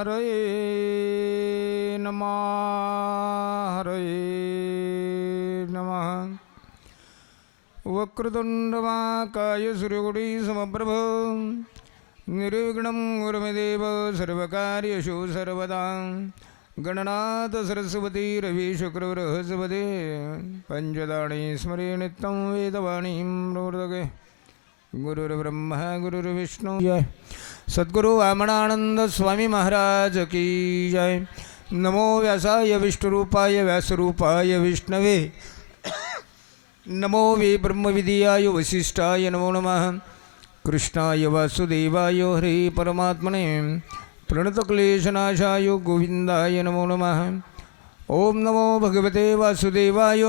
हरये नमः हरये नमः। वक्रतुंड महाकाय सूर्यकोटि समप्रभ निर्विघ्नं कुरु देव सर्वकार्येषु सर्वदा। गणनाथ सरस्वती रवि शुक्र बृहस्पति पंचदाणी स्मरे नित्यं वेदवाणीं प्रवर्तके। गुरुर्ब्रह्मा गुरुर्विष्णु जय। सद्गुरु वामनानंद स्वामी महाराज की जय। नमो व्यासाय विष्णुरूपाय व्यासरूपाय विष्णवे। नमो वे ब्रह्मविद्याय वसिष्ठाय नमो नमः। कृष्णाय वासुदेवाय हरे परमात्मने प्रणतक्लेशनाशाय गोविंदाय नमो नमः। ओम नमो भगवते वासुदेवाय।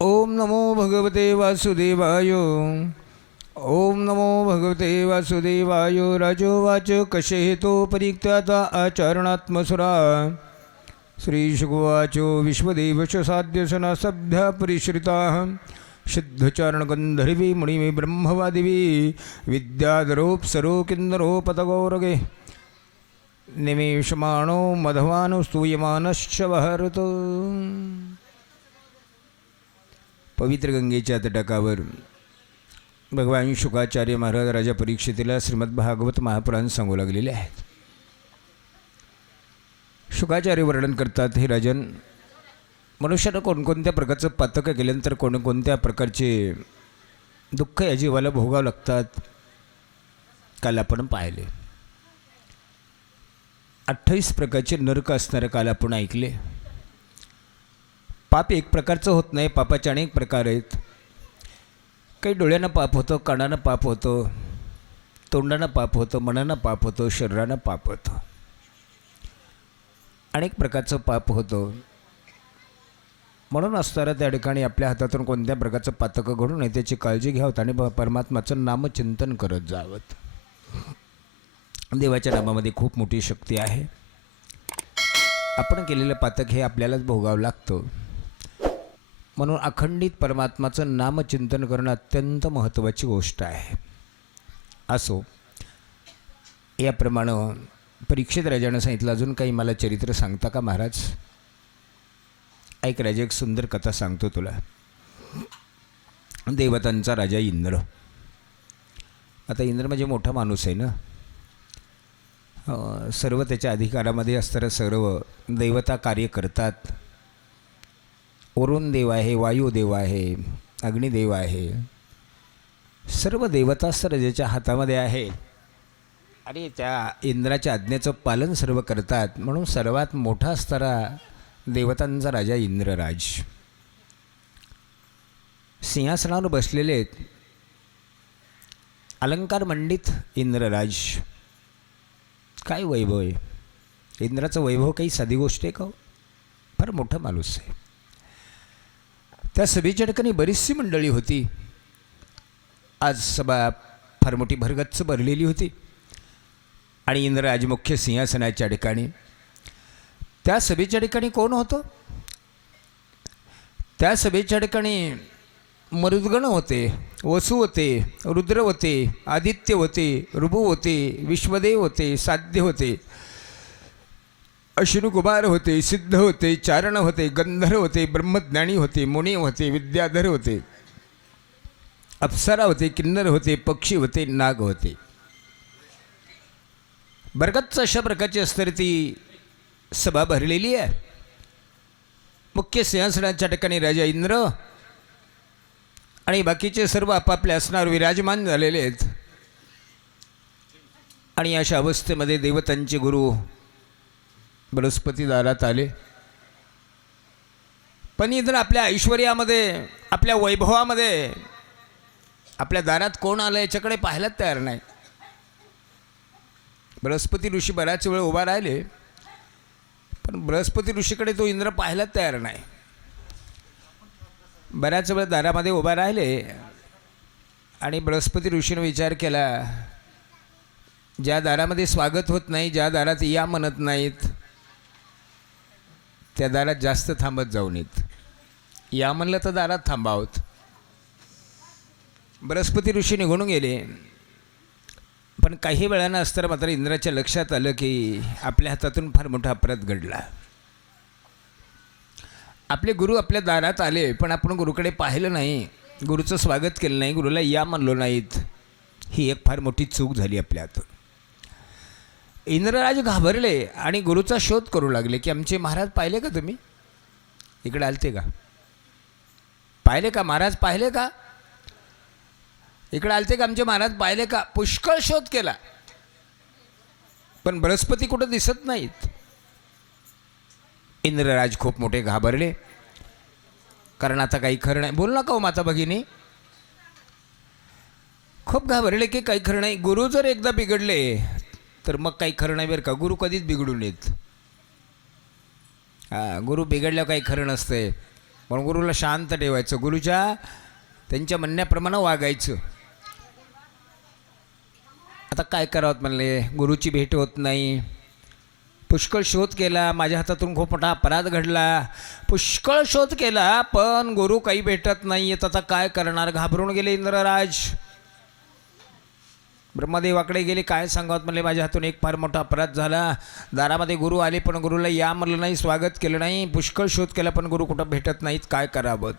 ओम नमो भगवते वासुदेवाय। ओम नमो भगवते वासुदेवाय। राजोवाच कशेतो परिक्त्याता आचरणात्मसुरा। श्रीशुकुवाच विश्वदेवश साध्यसना सभ्या परिश्रिताः। सिद्धचारणगन्धर्वी मुनिः ब्रह्मवादिवी विद्याधरोऽप्सरो किन्नरो पतगौरगे। निमेषमाणो मधवानो स्तूयमानश्च वहरत। पवित्र गंगेच्या तटाकावर भगवान शुकाचार्य महाराज राजा परीक्षितीला श्रीमद्भागवत महापुराण सांगू लागलेले आहेत. शुकाचार्य वर्णन करतात, हे राजन, मनुष्यानं कोणकोणत्या प्रकारचं पातकं केल्यानंतर कोणकोणत्या प्रकारचे दुःख या जीवाला भोगावं लागतात काल आपण पाहिले. 28 प्रकारचे नरक असणारे काल आपण ऐकले. पाप एक प्रकारचं होत नाही, पापाचे अनेक प्रकार आहेत. काही डोळ्यानं पाप होतं, कानानं पाप होतं, तोंडानं पाप होतं, मनानं पाप होतं, शरीरानं पाप होतं. अनेक प्रकारचं पाप होतं. म्हणून असणारा त्या ठिकाणी आपल्या हातातून कोणत्या प्रकारचं पातकं घडू नये त्याची काळजी घ्यावत आणि परमात्माचं नामचिंतन करत जावं. देवाच्या नामामध्ये खूप मोठी शक्ती आहे. आपण केलेलं पातक हे आपल्यालाच भोगावं लागतं. म्हणून अखंडित परमात्माचं नामचिंतन करणं अत्यंत महत्त्वाची गोष्ट आहे. असो, याप्रमाणे परीक्षित राजानं सांगितलं, अजून काही मला चरित्र सांगता का महाराज? ऐक राजा, एक सुंदर कथा सांगतो तुला. देवतांचा राजा इंद्र. आता इंद्र म्हणजे मोठा माणूस आहे ना. सर्व त्याच्या अधिकारामध्ये असणारं सर्व देवता कार्य करतात. वरुण देव आहे, वायुदेव आहे, अग्निदेव आहे. सर्व देवता राजाच्या हातामध्ये आहे आणि त्या इंद्राच्या आज्ञेचं पालन सर्व करतात. म्हणून सर्वात मोठा असणारा देवतांचा राजा इंद्रराज सिंहासनावर बसलेले आहेत. अलंकार मंडित इंद्रराज. काय वैभव आहे इंद्राचं! वैभव काही साधी गोष्ट आहे का? फार मोठा माणूस आहे. त्या सभेच्या ठिकाणी बरीचशी मंडळी होती. आज सभा फार मोठी भरगच्च भरलेली होती आणि इंद्रराज मुख्य सिंहासनाच्या ठिकाणी. त्या सभेच्या ठिकाणी कोण होतं? त्या सभेच्या ठिकाणी मरुद्गण होते, वसु होते, रुद्र होते, आदित्य होते, ऋभू होते, विश्वदेव होते, साध्य होते, अश्विनुकुमार होते, सिद्ध होते, चारण होते, गंधर्व होते, ब्रह्मज्ञानी होते, मुनी होते, विद्याधर होते, अप्सरा होते, किन्नर होते, पक्षी होते, नाग होते. बरगच्च अशा प्रकारची असणारी ती सभा भरलेली आहे. मुख्य सिंहासनाच्या ठिकाणी राजा इंद्र आणि बाकीचे सर्व आपापले असणार विराजमान झालेले आहेत. आणि अशा अवस्थेमध्ये देवतांचे गुरु बृहस्पती दारात आले. पण इंद्र आपल्या ऐश्वर्यामध्ये, आपल्या वैभवामध्ये आपल्या दारात कोण आलं याच्याकडे पाहायलाच तयार नाही. बृहस्पती ऋषी बराच वेळ उभा राहिले, पण बृहस्पती ऋषीकडे तो इंद्र पाहायलाच तयार नाही. बऱ्याच वेळ दारामध्ये उभा राहिले आणि बृहस्पती ऋषीने विचार केला, ज्या दारामध्ये स्वागत होत नाही, ज्या दारात या म्हणत नाहीत, त्या दारात जास्त थांबत जाऊ नयेत. या म्हणलं तर दारात थांबावत. बृहस्पती ऋषी निघून गेले. पण काही वेळानं असतं मात्र इंद्राच्या लक्षात आलं की आपल्या हातातून फार मोठा अपराध घडला. आपले गुरु आपल्या दारात आले पण आपण गुरुकडे पाहिलं नाही, गुरुचं स्वागत केलं नाही, गुरुला या म्हणलो नाहीत. ही एक फार मोठी चूक झाली आपल्या हातून. इंद्रराज घाबरले आणि गुरुचा शोध करू लागले की आमचे महाराज पाहिले का, तुम्ही इकडे आलते का, पाहिले का महाराज, पाहिले का, इकडे आलते का आमचे महाराज, पाहिले का. पुष्कळ शोध केला पण बृहस्पती कुठं दिसत नाहीत. इंद्रराज खूप मोठे घाबरले, कारण आता काही खरं नाही. बोल नका हो माता भगिनी. खूप घाबरले की काही खरं नाही. गुरु जर एकदा बिघडले तर मग काही खरं नाही बरं का. गुरु कधीच बिघडून येत. गुरु बिघडल्यावर काही खरं नसते. पण गुरुला शांत ठेवायचं, गुरुच्या त्यांच्या म्हणण्याप्रमाणे वागायचं. आता काय करावं म्हणले, गुरुची भेट होत नाही. पुष्कळ शोध केला, माझ्या हातातून खूप मोठा अपराध घडला, पुष्कळ शोध केला पण गुरु काही भेटत नाही आहेत. आता काय करणार, घाबरून गेले इंद्रराज. ब्रह्मदेवाकडे गेले, काय सांगावत म्हणले, माझ्या हातून एक फार मोठा अपराध झाला. दारामध्ये गुरु आले पण गुरुला या म्हणलं नाही, स्वागत केलं नाही, पुष्कळ शोध केला पण गुरु कुठं भेटत नाहीत, काय करावं.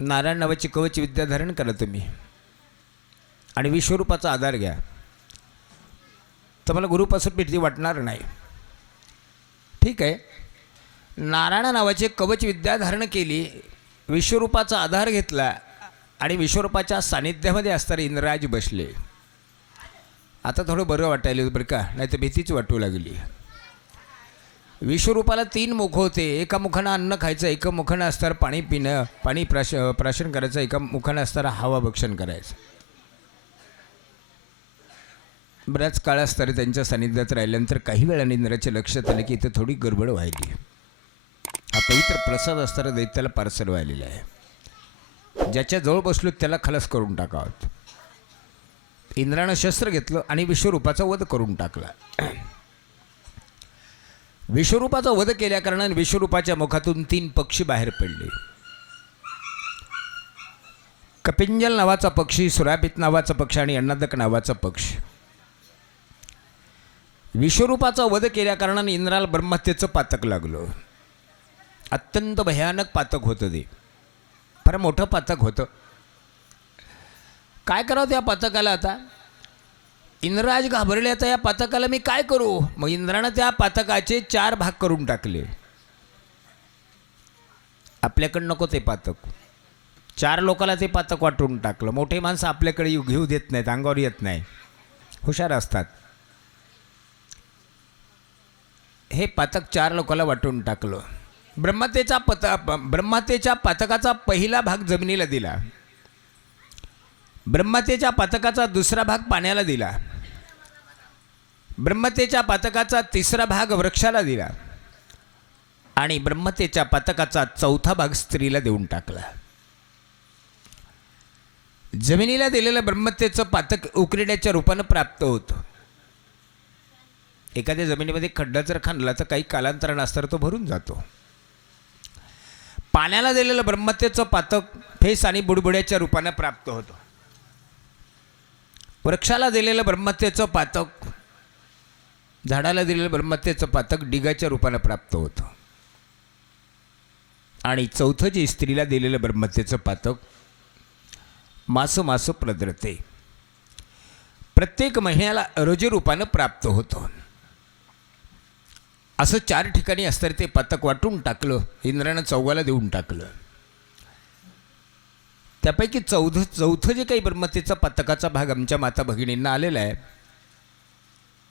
नारायण नावाची कवच विद्या धारण करा तुम्ही आणि विश्वरूपाचा आधार घ्या, तर मला गुरुपासून भीती वाटणार नाही. ठीक आहे, नारायण नावाची कवच विद्या धारण केली, विश्वरूपाचा आधार घेतला आणि विश्वरूपाच्या सानिध्यामध्ये असताना इंद्रराज बसले. आता थोडं बरं वाटायला बरं का, नाही तर भीतीच वाटू लागली. विश्वरूपाला 3 मुख होते. एका मुखानं अन्न खायचं, एका मुखानं असताना पाणी पिणं, पाणी प्राशन करायचं, एका मुखानं असताना हवा भक्षण करायचं. बऱ्याच काळ असताना त्यांच्या सानिध्यात राहिल्यानंतर काही वेळाने इंद्राच्या लक्षात आलं की इथं थोडी गडबड व्हायली. हा पवित्र प्रसाद असताना दैत्याला पार्सल व्हायलेला आहे. ज्याच्या जवळ बसलो त्याला खलास करून टाकावं. इंद्रानं शस्त्र घेतलं आणि विश्वरूपाचा वध करून टाकला. विश्वरूपाचा वध केल्या कारणाने विश्वरूपाच्या मुखातून 3 पक्षी बाहेर पडले. कपिंजल नावाचा पक्षी, सुरापित नावाचा पक्षी आणि अन्नदक नावाचा पक्षी. विश्वरूपाचा वध केल्या कारणाने इंद्राला ब्रह्महत्येचं पातक लागलं. अत्यंत भयानक पातक होतं, ते फार मोठं पातक होतं. काय करावं त्या पातकाला. आता इंद्रराज घाबरले, आता या पातकाला मी काय करू. मग इंद्रानं त्या पातकाचे 4 भाग करून टाकले. आपल्याकडं नको ते पातक, 4 लोकाला ते पातक वाटून टाकलं. मोठे माणसं आपल्याकडे घेऊ देत नाहीत, अंगावर येत नाही, हुशार असतात. हे पातक 4 लोकाला वाटून टाकलं. ब्रह्महत्येच्या पातकाचा पहिला भाग जमिनीला दिला, ब्रह्महत्येच्या पातकाचा दुसरा भाग पाण्याला दिला, ब्रह्महत्येच्या पातकाचा तिसरा भाग वृक्षाला दिला आणि ब्रह्महत्येच्या पातकाचा चौथा भाग स्त्रीला देऊन टाकला. जमिनीला दिलेलं ब्रह्महत्येचं पातक उकरड्याच्या रूपानं प्राप्त होतं. एखाद्या जमिनीमध्ये खड्डा जर खणला तर काही कालांतरानं असताना तो भरून जातो. पाण्याला दिलेलं ब्रह्महत्येचं पातक फेस आणि बुडबुड्याच्या रूपानं प्राप्त होतं. वृक्षाला दिलेलं ब्रह्महत्येचं पातक, झाडाला दिलेलं ब्रह्महत्येचं पातक डिगाच्या रूपानं प्राप्त होतं. आणि चौथं जे स्त्रीला दिलेलं ब्रह्महत्येचं पातक मासं प्रदरते, प्रत्येक महिन्याला रोजी रूपानं प्राप्त होतं. असं 4 ठिकाणी असताना ते पातक वाटून टाकलं. इंद्रानं 4 देऊन टाकलं. त्यापैकी चौथं जे काही ब्रह्महत्येचा पातकाचा भाग आमच्या माता भगिनींना आलेला आहे,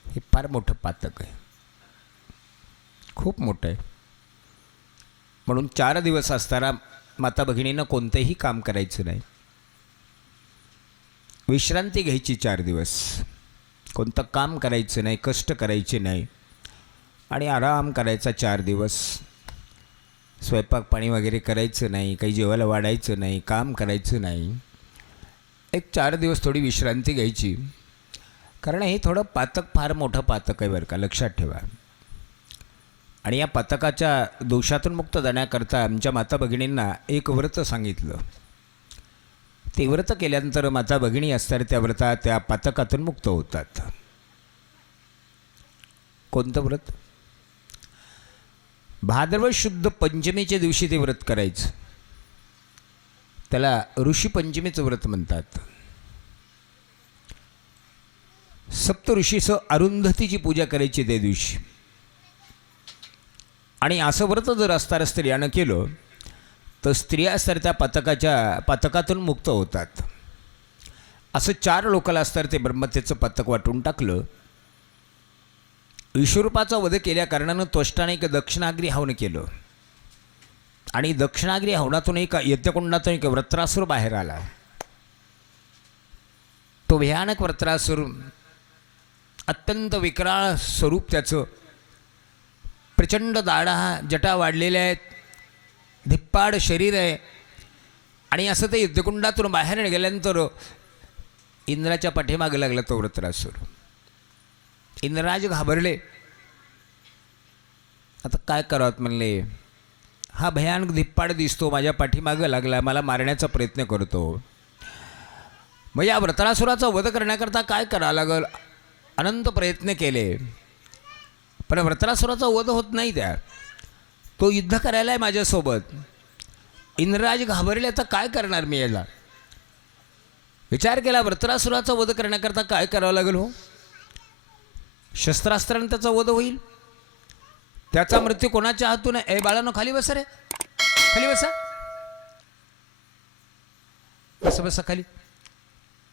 हे फार मोठं पातक आहे, खूप मोठं आहे. म्हणून 4 दिवस असताना माता भगिनींना कोणतंही काम करायचं नाही, विश्रांती घ्यायची. 4 दिवस कोणतं काम करायचं नाही, कष्ट करायचे नाही आणि आराम करायचा. 4 दिवस स्वयंपाक पाणी वगैरे करायचं नाही, काही जेवायला वाढायचं नाही, काम करायचं नाही. एक 4 दिवस थोडी विश्रांती घ्यायची. कारण हे थोडं पातक फार मोठं पातक आहे बरं का, लक्षात ठेवा. आणि या पातकाच्या दोषातून मुक्त जाण्याकरता आमच्या माता भगिनींना एक व्रत सांगितलं. ते व्रत केल्यानंतर माता भगिनी असतात त्या व्रतात त्या पातकातून मुक्त होतात. कोणतं व्रत? भाद्रपद शुद्ध पंचमीच्या दिवशी ते व्रत करायचं. त्याला ऋषी पंचमीचं व्रत म्हणतात. सप्त ऋषीचं अरुंधतीची पूजा करायची त्या दिवशी. आणि असं व्रत जर असणाऱ्या स्त्रियानं केलं तर स्त्रिया असतात त्या पातकातून मुक्त होतात. असं 4 लोकाला असतात ते ब्रह्मतेचं पातक वाटून टाकलं. विश्वरूपाचा वध केल्या कारणानं त्वष्टाने एक दक्षिणाग्री हवन केलं आणि दक्षिणाग्री हवनातून एक यज्ञकुंडातून एक वृत्रासूर बाहेर आला. तो भयानक वृत्रासूर, अत्यंत विकराळ स्वरूप त्याचं, प्रचंड दाढा जटा वाढलेल्या आहेत, धिप्पाड शरीर आहे. आणि असं ते युद्धकुंडातून बाहेर गेल्यानंतर इंद्राच्या पाठीमागे लागला तो वृत्रासूर. इंद्रराज घाबरले. आता काय करावं म्हणले, हा भयानक धिप्पाड दिसतो, माझ्या पाठीमागे लागला, मला मारण्याचा प्रयत्न करतो. मग या वृत्रासुराचा वध करण्याकरता काय करावं लागल? अनंत प्रयत्न केले पण वृत्रासुराचा वध होत नाही. तो युद्ध करायला आहे माझ्यासोबत. इंद्रराज घाबरले. आता काय करणार मी? याला विचार केला, वृत्रासुराचा वध करण्याकरता काय करावं लागेल? हो, शस्त्रास्त्राने त्याचा वध होईल. त्याचा मृत्यू कोणाच्या हातून? ए बाळांनो, खाली बसा रे, खाली बसा, बसा बसा खाली.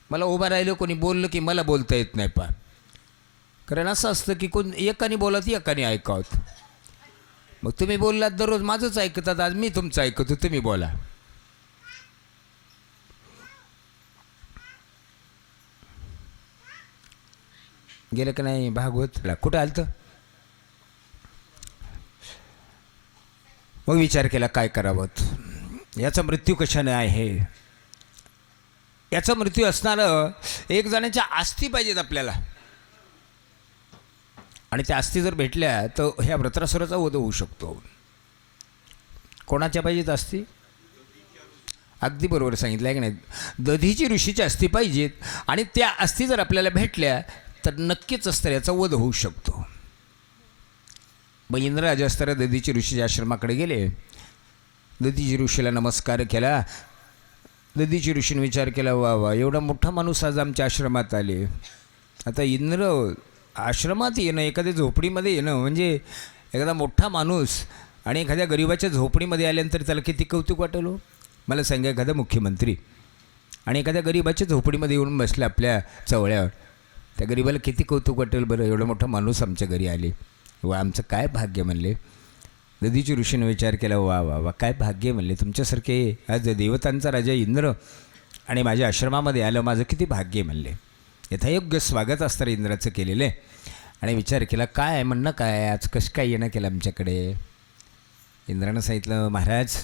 मला उभा राहिलं कोणी बोललं की मला बोलता येत नाही. पा कारण असं असतं की कोण एकाने बोलत एकाने ऐकावत. मग तुम्ही बोललात दररोज, माझंच ऐकतात, आज मी तुमचं ऐकतो, तुम्ही बोला. गेलं का नाही भागवत? कुठं आलं तर मग विचार केला काय करावं. याचा मृत्यू कशाने आहे? याचा मृत्यू असणारं एक जणाच्या अस्थी पाहिजेत आपल्याला. आणि त्या अस्थी जर भेटल्या तर ह्या वृत्रासुराचा वध होऊ शकतो. कोणाच्या पाहिजेत अस्थी? अगदी बरोबर सांगितलं आहे की नाही? दधीची ऋषीची अस्थी पाहिजेत. आणि त्या अस्थी जर आपल्याला भेटल्या तर नक्कीच असतं याचा वध होऊ शकतो. मग इंद्रराज असताना दधीची ऋषीच्या आश्रमाकडे गेले. दधीची ऋषीला नमस्कार केला. दधीची ऋषीने विचार केला, वा वा, एवढा मोठा माणूस आज आमच्या आश्रमात आले. आता इंद्र आश्रमात येणं, एखाद्या झोपडीमध्ये येणं म्हणजे एखादा मोठा माणूस आणि एखाद्या गरीबाच्या झोपडीमध्ये आल्यानंतर त्याला किती कौतुक वाटेल हो. मला सांगा, एखादा मुख्यमंत्री आणि एखाद्या गरीबाच्या झोपडीमध्ये येऊन बसले आपल्या चवळ्यावर, त्या गरीबाला किती कौतुक वाटेल बरं. एवढा मोठा माणूस आमच्या घरी आले, वा आमचं काय भाग्य म्हणले. दधीची ऋषीने विचार केला, वा वा वा, काय भाग्य म्हणले, तुमच्यासारखे आज देवतांचा राजा इंद्र आणि माझ्या आश्रमामध्ये आलं, माझं किती भाग्य म्हणले. यथायोग्य स्वागत असतं इंद्राचं केलेलं आहे. आणि विचार केला, काय आहे म्हणणं, काय आज कसं काय येणं केलं आमच्याकडे? इंद्रानं सांगितलं, महाराज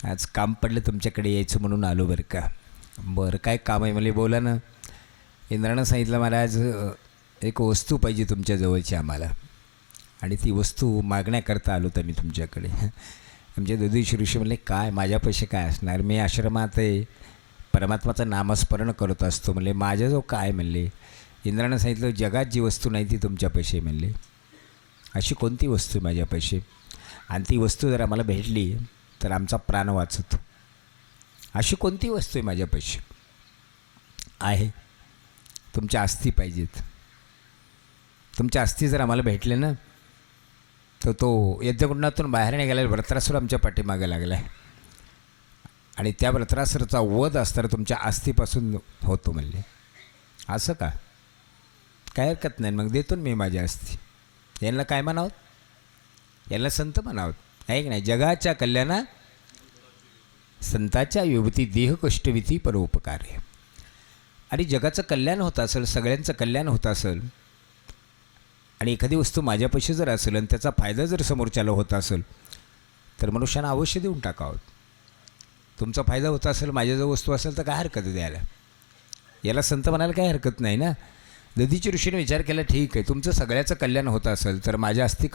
आज काम पडलं, तुमच्याकडे यायचं म्हणून आलो बरं का. बरं काय काम आहे म्हणले, बोला ना. इंद्रानं सांगितलं, महाराज एक वस्तू पाहिजे तुमच्या जवळची आम्हाला, आणि ती वस्तू मागण्याकरता आलो तर मी तुमच्याकडे. आमच्या दधीची ऋषी म्हणले, काय माझ्यापाशी काय असणार, मी आश्रमात आहे, परमात्माचं नामस्मरण करत असतो म्हणले, माझ्याजवळ काय म्हणले. इंद्रानं सांगितलं, जगात जी वस्तू नाही ती तुमच्यापाशी म्हणले. अशी कोणती वस्तू आहे माझ्यापाशी? आणि ती वस्तू जर आम्हाला भेटली तर आमचा प्राण वाचतो. अशी कोणती वस्तू आहे माझ्यापाशी? आहे, तुमच्या अस्थी पाहिजेत. तुमच्या अस्थी जर आम्हाला भेटले ना तर तो यज्ञकुंडातून बाहेर निघालेला वृत्रासूर आमच्या पाठीमागे लागला आहे आणि त्या वृत्रासूराचा वध असताना तुमच्या अस्थीपासून होतो म्हणले. असं का? काय हरकत नाही, मग देतो मी माझ्या अस्थी. यांना काय म्हणावं? यांना संत म्हणावं आहे की नाही? जगाच्या कल्याणा संताच्या युवती देह कष्टविती परोपकार आहे. आणि जगाचं कल्याण होत असेल, सगळ्यांचं कल्याण होत असेल, आणि एखादी वस्तू माझ्यापाशी जर असेल आणि त्याचा फायदा जर समोरच्याला होत असेल तर मनुष्यानं अवश्य देऊन टाकावं. तुमचा फायदा होत असेल, माझ्याजवळ वस्तू असेल तर काय हरकत द्यायला? याला संत म्हणायला काय हरकत नाही ना. दधीची ऋषीने विचार केला, ठीक आहे, तुमचं सगळ्याचं कल्याण होत असेल तर माझ्या अस्थी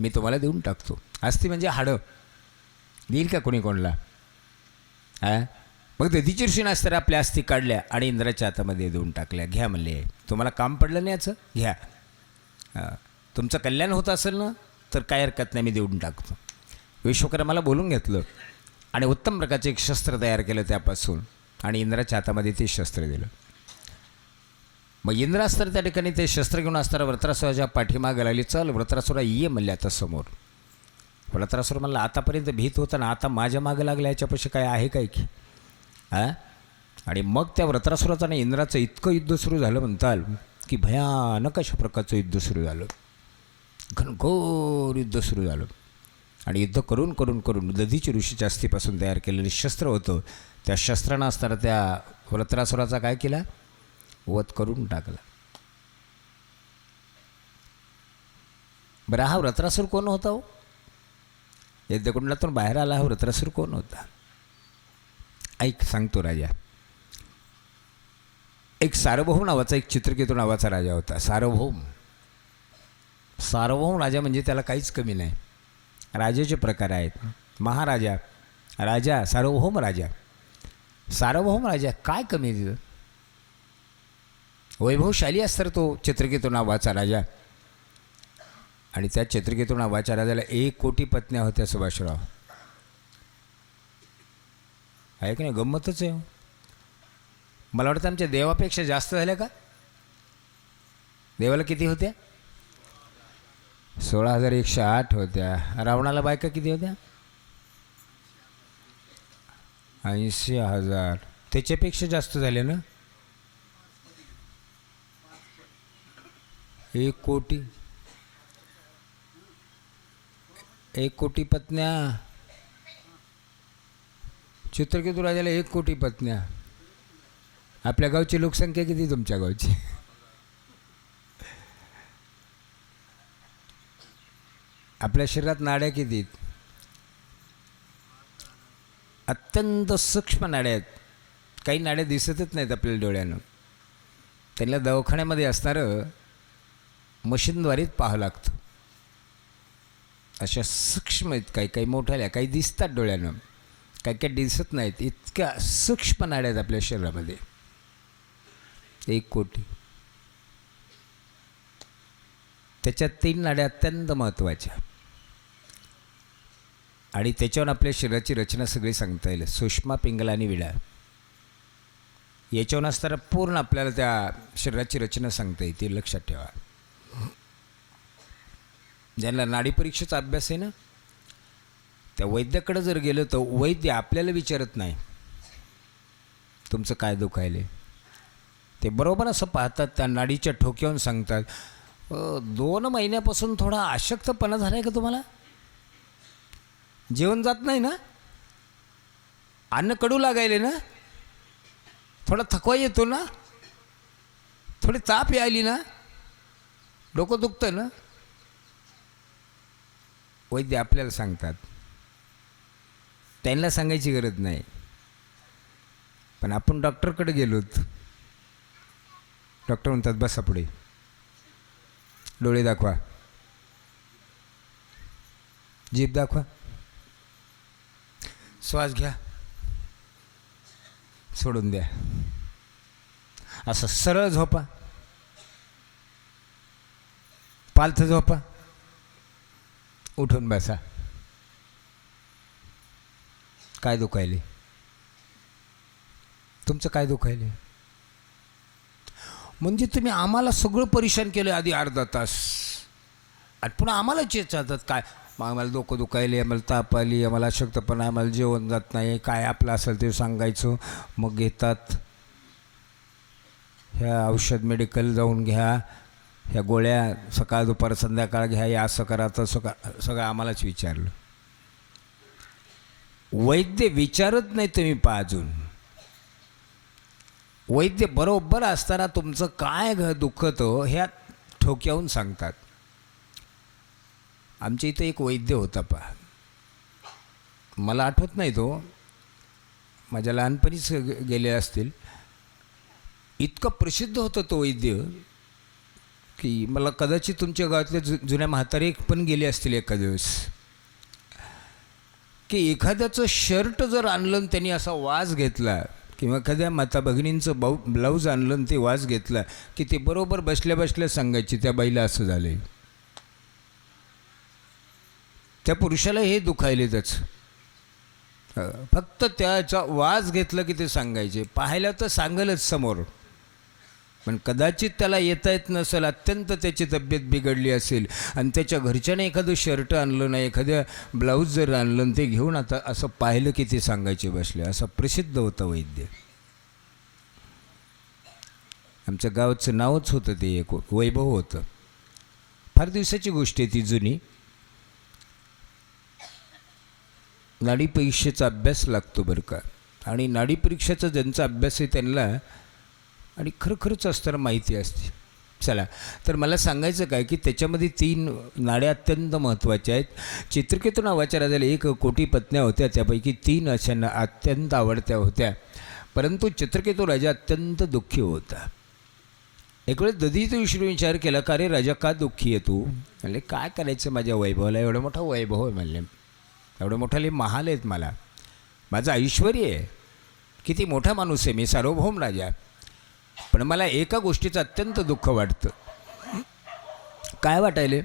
मी तुम्हाला देऊन टाकतो. अस्थी म्हणजे हाडं देईल का कोणी कोणाला? हां, मग दधीची ऋषीनं अस्त्र आपल्या अस्थी काढल्या आणि इंद्राच्या हातामध्ये देऊन टाकल्या. घ्या म्हणले, तुम्हाला काम पडलं नाही याचं, घ्या. तुमचं कल्याण होत असेल ना तर काय हरकत नाही, मी देऊन टाकतो. विश्वकर्माला बोलून घेतलं आणि उत्तम प्रकारचे एक शस्त्र तयार केलं त्यापासून आणि इंद्राच्या हातामध्ये ते शस्त्र दिलं. मग इंद्रास्त्र त्या ठिकाणी ते शस्त्र घेऊन असताना वृत्रासुराच्या पाठीमागे लागली. चल वृत्रासुरा ये म्हणले आता समोर. वृत्रासुर म्हणला, आतापर्यंत भीत होता ना, आता माझ्या मागं लागल्या, याच्यापाशी काय आहे काय की? आणि मग त्या वृत्रासुराचं आणि इंद्राचं इतकं युद्ध सुरू झालं म्हणताल की भयानक अशा प्रकारचं युद्ध सुरू झालं. घनघोर युद्ध सुरू झालं आणि युद्ध करून करून करून दधीची ऋषीच्या अस्थीपासून तयार केलेलं शस्त्र होतं. त्या शस्त्रानं असताना त्या वृत्रासुराचा काय केला? वध करून टाकला. बरं, हा वृत्रासुर कोण होता हो? यज्ञकुंडातून बाहेर आला हा वृत्रासुर कोण होता? ऐक, सांगतो राजा. एक सार्वभौम नावाचा, एक चित्रकेतू नावाचा राजा होता. सार्वभौम राजा म्हणजे त्याला काहीच कमी नाही. राजाचे प्रकार आहेत: महाराजा, राजा, सार्वभौम राजा. सार्वभौम राजा काय कमी तिथं? वैभवशाली असतं तो चित्रकेतू नावाचा राजा. आणि त्या चित्रकेतू नावाच्या राजाला 1 कोटी पत्न्या होत्या. सुभाषराव आहे की नाही? गंमतच आहे. मला वाटतं आमच्या देवापेक्षा जास्त झाल्या का? देवाला किती होत्या? 16,108 होत्या. रावणाला बायका किती होत्या? 80,000. त्याच्यापेक्षा जास्त झाले ना? 1 कोटी. 1 कोटी पत्न्या. चित्रकेतू राजाला 1 कोटी पत्न्या. आपल्या गावची लोकसंख्या किती? तुमच्या गावची? आपल्या शरीरात नाड्या किती? अत्यंत सूक्ष्म नाड्या आहेत. काही नाड्या दिसतच नाहीत आपल्याला डोळ्यानं. त्यांना दवाखान्यामध्ये असणारं मशीनद्वारेच पाहावं लागतं. अशा सूक्ष्म आहेत. काही काही मोठ्याल्या, काही दिसतात डोळ्यानं, काही काही दिसत नाहीत. इतक्या सूक्ष्म नाड्या आहेत आपल्या शरीरामध्ये. 1 कोटी. त्याच्यात 3 नाड्या अत्यंत महत्त्वाच्या आणि त्याच्यावर आपल्या शरीराची रचना सगळी सांगता येईल. सुषमा, पिंगला आणि विडा याच्यावर असताना पूर्ण आपल्याला त्या शरीराची रचना सांगता येते. लक्षात ठेवा. ज्यांना नाडी परीक्षेचा अभ्यास आहे ना, त्या वैद्याकडे जर गेलं तर वैद्य आपल्याला विचारत नाही तुमचं काय दुखायले. ते बरोबर असं पाहतात, त्या नाडीच्या ठोक्यावरून सांगतात. 2 महिन्यापासून थोडा अशक्तपणा झाला आहे का तुम्हाला? जेवण जात नाही ना? अन्न कडू लागायले ना? थोडा थकवा येतो ना? थोडी ताप यायली ना? डोकं दुखतं ना? वैद्य आपल्याला सांगतात. त्यांना सांगायची गरज नाही. पण आपण डॉक्टरकडे गेलोत. डॉक्टर म्हणतात बसा पुढे, डोळे दाखवा, जीभ दाखवा, श्वास घ्या, सोडून द्या. असं सरळ झोपा, पालथ झोपा, उठून बसा. काय दुखायले? तुमचं काय दुखायले? म्हणजे तुम्ही आम्हाला सगळं परेशान केलं आधी अर्धा तास आणि पुन्हा आम्हाला चेचातात. काय मग आम्हाला डोकं दुखायले, आम्हाला ताप आली, आम्हाला अशक्तपणा, आम्हाला जेवण जात नाही, काय आपलं असेल ते सांगायचं. मग घेतात ह्या औषध, मेडिकल जाऊन घ्या, ह्या गोळ्या सकाळ दुपार संध्याकाळ घ्या, हे असं करा तसं करा. सगळं आम्हालाच विचारलं. वैद्य विचारत नाही तुम्ही पहा. अजून वैद्य बरोबर असताना तुमचं काय दुखतं ह्या ठोक्याहून सांगतात. आमच्या इथं एक वैद्य होता पहा, मला आठवत नाही तो, माझ्या लहानपणीच गेले असतील. इतकं प्रसिद्ध होतं तो वैद्य की मला कदाचित तुमच्या गावातले जुन्या म्हातारे पण गेले असतील एका दिवस, की एखाद्याचं शर्ट जर आणलं त्यांनी असा वास घेतला किंवा एखाद्या माता भगिनींचं ब्लाऊज आणलं आणि ते वास घेतला की ते बरोबर बसल्या बसल्या सांगायची त्या बाईला असं झालंय. त्या पुरुषाला हे दुखायले त्याचं, फक्त त्याचा वास घेतलं की ते सांगायचे. पाहायला तर सांगलच समोर, पण कदाचित त्याला येता येत नसेल, अत्यंत त्याची तब्येत बिघडली असेल आणि त्याच्या घरच्याने एखादं शर्ट आणलं नाही, एखाद्या ब्लाऊज जर आणलं आणि ते घेऊन आता असं पाहिलं की ते सांगायचे बसले. असं प्रसिद्ध होतं वैद्य. आमच्या गावाचं नावच होतं ते, एक वैभव होतं. फार दिवसाची गोष्ट आहे ती, जुनी. नाडी परीक्षेचा अभ्यास लागतो बरं का, आणि नाडी परीक्षेचा ज्यांचा अभ्यास आहे त्यांना आणि खरंच असताना माहिती असते. चला, तर मला सांगायचं काय की त्याच्यामध्ये 3 नाड्या अत्यंत महत्त्वाच्या आहेत. चित्रकेतू नावाच्या राजाला 1 कोटी पत्न्या होत्या, त्यापैकी 3 अशांना अत्यंत आवडत्या होत्या. परंतु चित्रकेतू राजा अत्यंत दुःखी होता. एक वेळेस दधीचीने विचार केला, का रे राजा का दुःखी आहे तू? म्हणले काय करायचं माझ्या वैभवाला, एवढं मोठा वैभव आहे म्हणले, एवढं मोठाले महाल आहेत मला, माझं ऐश्वर आहे, किती मोठा माणूस आहे मी, सार्वभौम राजा, पण मला एका गोष्टीचं अत्यंत दुःख वाटतं. काय वाटायले?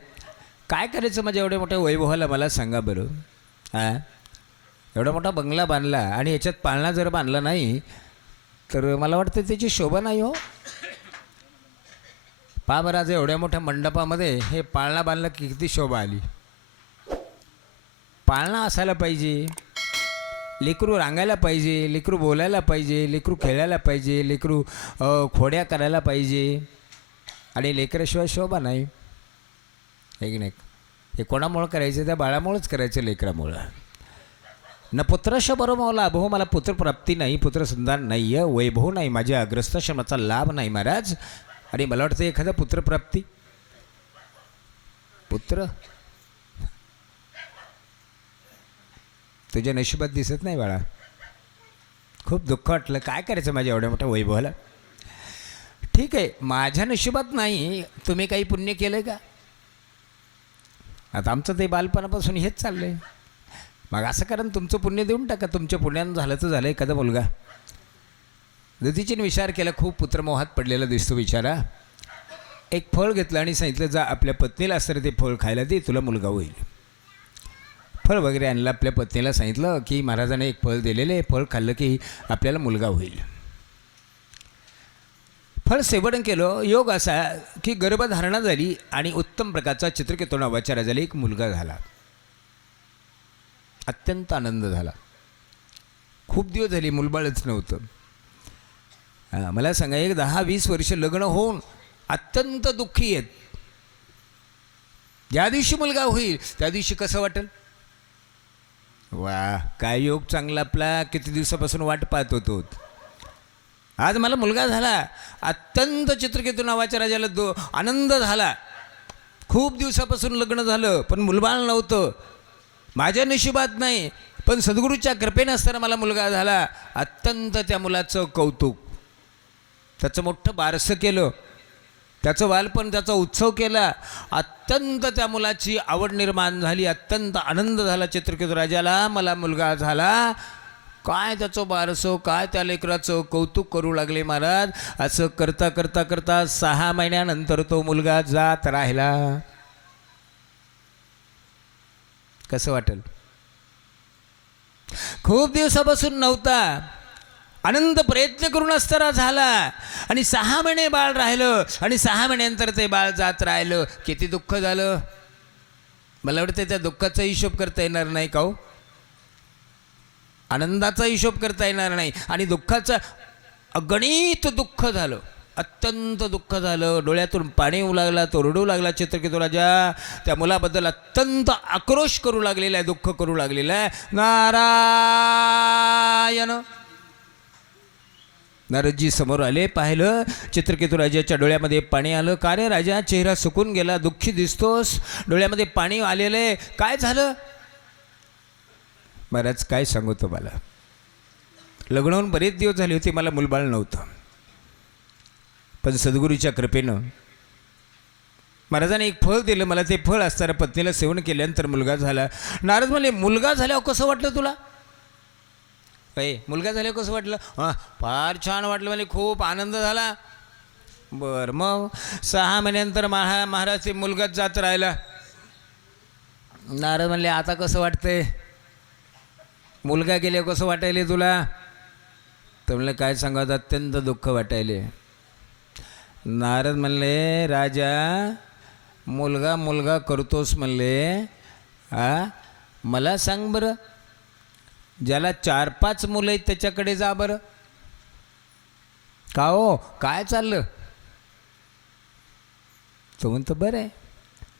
काय करायचं माझ्या एवढ्या मोठ्या वैभवाला मला सांगा बरं. एवढा मोठा बंगला बांधला आणि याच्यात पाळणा जर बांधला नाही तर मला वाटतं त्याची शोभा नाही हो. पहा बरं, आज एवढ्या मोठ्या मंडपामध्ये हे पाळणा बांधला की किती शोभा आली. पाळणा असायला पाहिजे, लेकरू रांगायला पाहिजे, लेकरू बोलायला पाहिजे, लेकरू खेळायला पाहिजे, लेकरू खोड्या करायला पाहिजे, आणि लेकराशिवाय शोभा नाही. हे की नाही? हे कोणामुळं करायचं? त्या बाळामुळंच करायचं, लेकरामुळं. न पुत्रश बरो मला अभो, मला पुत्रप्राप्ती नाही, पुत्रसंधान नाही आहे, वैभव नाही, माझ्या अग्रस्थाश्रमाचा लाभ नाही महाराज. आणि मला वाटतं एखादा पुत्रप्राप्ती, पुत्र तुझ्या नशिबात दिसत नाही बाळा. खूप दुःख वाटलं, काय करायचं माझ्या एवढ्या मोठ्या वैभवाला. ठीक आहे, माझ्या नशिबात नाही, तुम्ही काही पुण्य केलं का? आता आमचं ते बालपणापासून हेच चाललं आहे. मग असं कारण तुमचं पुण्य देऊन टाका, तुमच्या पुण्यानं झालं तर झालं. एखादा मुलगा दधीचीने विचार केला, खूप पुत्रमोहात पडलेला दिसतो बिचारा. एक फळ घेतलं आणि सांगितलं, जा आपल्या पत्नीला असतं ते फळ खायला दे, तुला मुलगा होईल. फळ वगैरे आणलं, आपल्या पत्नीला सांगितलं की महाराजाने एक फळ दिलेले, फळ खाल्लं की आपल्याला मुलगा होईल. फळ सेवन केलं. योग असा की गर्भधारणा झाली आणि उत्तम प्रकारचा चित्रकेतू नावाच्या राजाला एक मुलगा झाला. अत्यंत आनंद झाला. खूप दिवस झाली मुलबाळच नव्हतं. मला सांगा, एक 10-20 वर्ष लग्न होऊन अत्यंत दुःखी आहेत. ज्या दिवशी मुलगा होईल त्या दिवशी कसं वाटेल? वा, काय योग चांगला आपला, किती दिवसापासून वाट पाहत होतो. आज मला मुलगा झाला. अत्यंत चित्रकेतू नावाच्या राजाला आनंद झाला. खूप दिवसापासून लग्न झालं पण मुलबाळ नव्हतं, माझ्या नशिबात नाही, पण सद्गुरूच्या कृपेने असताना मला मुलगा झाला. अत्यंत त्या मुलाचं कौतुक, त्याचं मोठं बारसं केलं, त्याचं बालपण, त्याचा उत्सव केला. अत्यंत त्या मुलाची आवड निर्माण झाली, अत्यंत आनंद झाला चित्रकेतू राजाला, मला मुलगा झाला. काय त्याचं बारसं, काय त्या लेकराचं कौतुक करू लागले महाराज. असं करता करता करता 6 महिन्यानंतर तो मुलगा जात राहिला. कसं वाटेल? खूप दिवसापासून नव्हता, आनंद प्रयत्न करून असताना झाला, आणि 6 महिने बाळ राहिलं, आणि 6 महिन्यानंतर ते बाळ जात राहिलं. किती दुःख झालं. मला वाटतं त्या दुःखाचा हिशोब करता येणार नाही का हो? आनंदाचा हिशोब करता येणार नाही, आणि दुःखाचं अगणित दुःख झालं, अत्यंत दुःख झालं. डोळ्यातून पाणी येऊ लागला, तो रडू लागला. चित्रकेतू राजा त्या मुलाबद्दल अत्यंत आक्रोश करू लागलेला आहे, दुःख करू लागलेला आहे. नारायण नारदजी समोर आले, पाहिलं चित्रकेतू राजाच्या डोळ्यामध्ये पाणी आलं. का रे राजा, चेहरा सुकून गेला, दुःखी दिसतोस, डोळ्यामध्ये पाणी आलेलं आहे, काय झालं? महाराज काय सांगू तुम्हाला, लग्न होऊन बरेच दिवस झाले होते, मला मुलबाळ नव्हतं, पण सद्गुरूच्या कृपेनं महाराजांनी एक फळ दिलं मला. ते फळ असताना पत्नीला सेवन केल्यानंतर मुलगा झाला. नारद म्हणले, मुलगा झाल्यावर कसं वाटलं तुला? मुलगा झाले कसं वाटलं? हां, फार छान वाटलं, म्हणजे खूप आनंद झाला. बरं, मग 6 महिन्यानंतर महाराज ते मुलगाच जात राहिला. नारद म्हणले आता कसं वाटतंय? मुलगा गेले कसं वाटायले तुला? तर म्हणलं काय सांगत, अत्यंत दुःख वाटायले. नारद म्हणले राजा, मुलगा मुलगा करतोस म्हणले, मला सांग बरं, ज्याला 4-5 मुलं आहेत त्याच्याकडे जा बरं. का हो, काय चाललं? तो म्हणतो बरं आहे.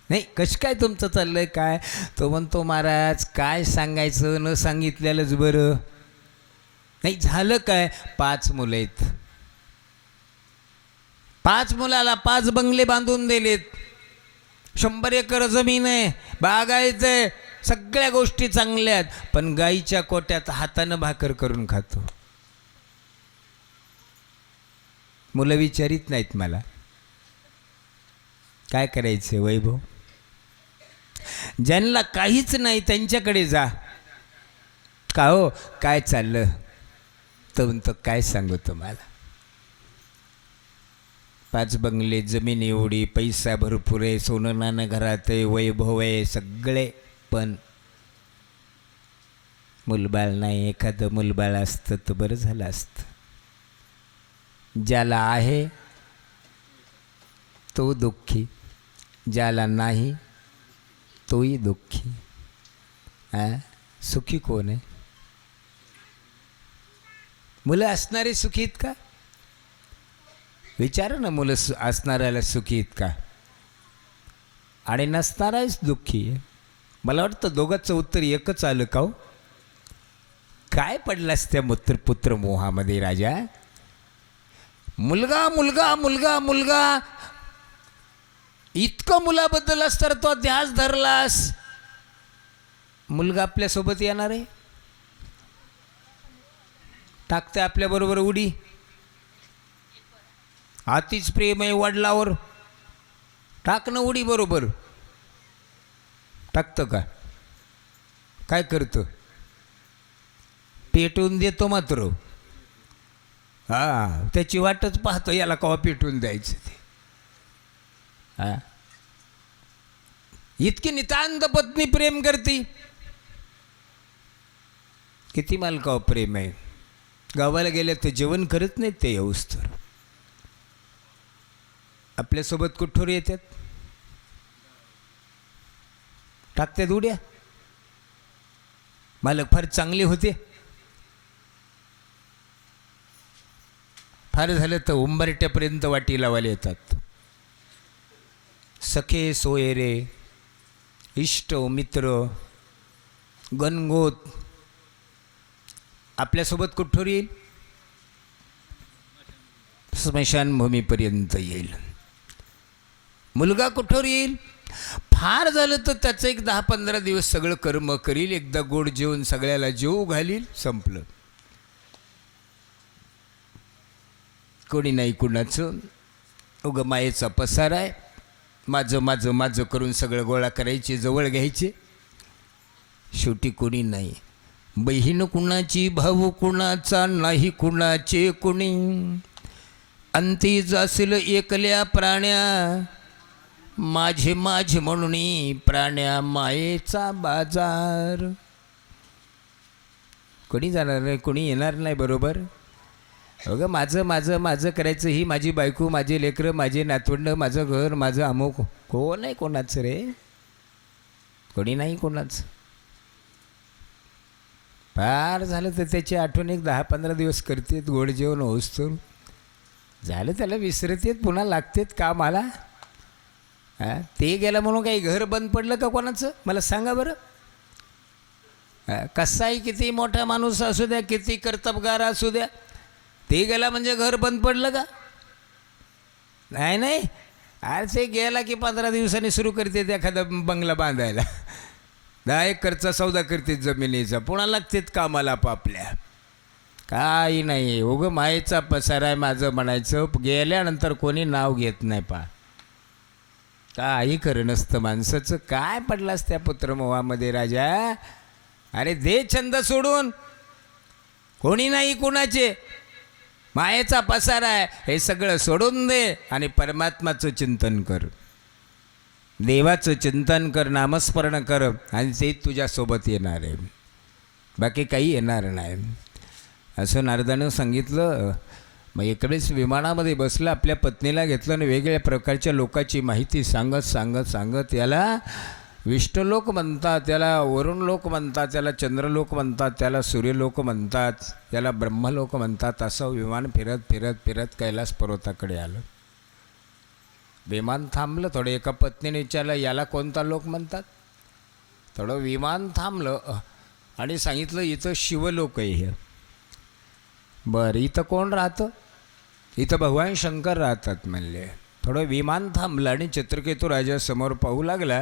नाही, कसं काय तुमचं चाललंय काय? तो म्हणतो महाराज काय सांगायचं, न सांगितलेलंच बरं. नाही, झालं काय? 5 मुलं आहेत. 5 मुलाला 5 बंगले बांधून दिलेत. 100 एकर जमीन आहे, बागायचं आहे, सगळ्या गोष्टी चांगल्या आहेत. पण गाईच्या कोट्यात हातानं भाकर करून खातो. मुलं विचारित नाहीत मला. काय करायचं वैभव? ज्यांना काहीच नाही त्यांच्याकडे जा. का हो, काय चाललं? तर म्हणतो काय सांगू तुम्हाला, 5 बंगले, जमीन एवढी, पैसा भरपूर आहे, सोनं नाणं घरात आहे, वैभव आहे सगळे, पण मुलबाळ नाही. एखादं मुलबाळ असतं तर बरं झालं असतं. ज्याला आहे तो दुःखी, ज्याला नाही तोही दुःखी. सुखी कोण आहे? मुलं असणारे सुखी आहेत का? विचारा ना, मुलं असणाऱ्याला सुखी आहेत का? आणि नसणाराच दुःखी आहे. मला वाटतं दोघांचं उत्तर एकच आलं का हो? काय पडलास त्या पुत्र मोहामध्ये राजा? मुलगा मुलगा मुलगा मुलगा, इतकं मुलाबद्दल असतं तो ध्यास धरलास. मुलगा आपल्यासोबत येणार आहे, टाकते आपल्याबरोबर उडी. अतिच प्रेम आहे वडिलावर, टाकणं उडी बरोबर. टाकतं का? काय करतं? पेटवून देतो मात्र. त्याची वाटच पाहतो, याला केव्हा पेटवून द्यायचं ते. इतकी नितांत पत्नी प्रेम करती. किती मालकावर प्रेम आहे. गावाला गेल्या तर जेवण करत नाहीत ते येऊस तर. आपल्यासोबत कुठोर येतात, टाकतात उड्या. मालक फार चांगले होते, फार झालं तर उंबरट्यापर्यंत वाटी लावायला येतात. सखे सोयरे, इष्ट मित्र, गणगोत आपल्यासोबत कुठोर येईल? स्मशानभूमीपर्यंत येईल. मुलगा कुठोर येईल? फार झालं तर त्याचं एक 10-15 दिवस सगळं कर्म करील, एकदा गोड जेवून सगळ्याला जेवू घालील, संपलं. कोणी नाही कुणाचं. उग मायेचा पसार आहे. माझं माझं माझं करून सगळं गोळा करायचे, जवळ घ्यायचे. शेवटी कोणी नाही. बहीण कुणाची, भाऊ कुणाचा, नाही कुणाचे कुणी. अंती जासील एकल्या प्राण्या, माझे माझे म्हणून प्राण्या मायेचा बाजार. कोणी जाणार नाही, कोणी येणार नाही बरोबर. अगं माझं माझं माझं करायचं, ही माझी बायको, माझे लेकरं, माझे नातवंड, माझं घर, माझं अमुक. कोण आहे कोणाचं रे? कोणी नाही कोणाचं. फार झालं तर त्याची आठवण एक 10-15 दिवस करतेत, गोड जेवण होसतो झालं, त्याला विसरतेत, पुन्हा लागतेत कामाला. ते गेलं म्हणून काही घर बंद पडलं का कोणाचं? मला सांगा बरं. कसाही किती मोठा माणूस असू द्या, किती कर्तबगार असू द्या, ते गेला म्हणजे घर बंद पडलं का? नाही नाही. आज ते गेला की 15 दिवसांनी सुरू करते एखादा बंगला बांधायला. 10 एकरचा सौदा करते जमिनीचा, पुन्हा लागतेत कामाला आपापल्या. काही नाही, उगं मायेचा पसार आहे माझं म्हणायचं. गेल्यानंतर कोणी नाव घेत नाही. काही खरं नसतं माणसाचं. काय पडलास त्या पुत्रमोहामध्ये राजा? अरे दे छंद सोडून. कोणी नाही कुणाचे, मायेचा पसारा आहे, हे सगळं सोडून दे आणि परमात्माचं चिंतन कर, देवाचं चिंतन कर, नामस्मरण कर आणि ते तुझ्यासोबत येणार आहे, बाकी काही येणार नाही. असं नारदानं सांगितलं. मग इकडेच विमानामध्ये बसलं, आपल्या पत्नीला घेतलं आणि वेगवेगळ्या प्रकारच्या लोकांची माहिती सांगत सांगत सांगत, याला विष्णुलोक म्हणतात, त्याला वरुणलोक म्हणतात, त्याला चंद्रलोक म्हणतात, त्याला सूर्यलोक म्हणतात, त्याला ब्रह्मलोक म्हणतात. असं विमान फिरत फिरत फिरत कैलास पर्वताकडे आलं. विमान थांबलं थोडं. एका पत्नीने विचारलं, याला कोणता लोक म्हणतात? थोडं विमान थांबलं आणि सांगितलं, इथं शिवलोक आहे. हे बरं, इथं कोण राहतं? इथं भगवान शंकर राहतात म्हणले. थोडं विमान थांबलं आणि चित्रकेतू राजा समोर पाहू लागला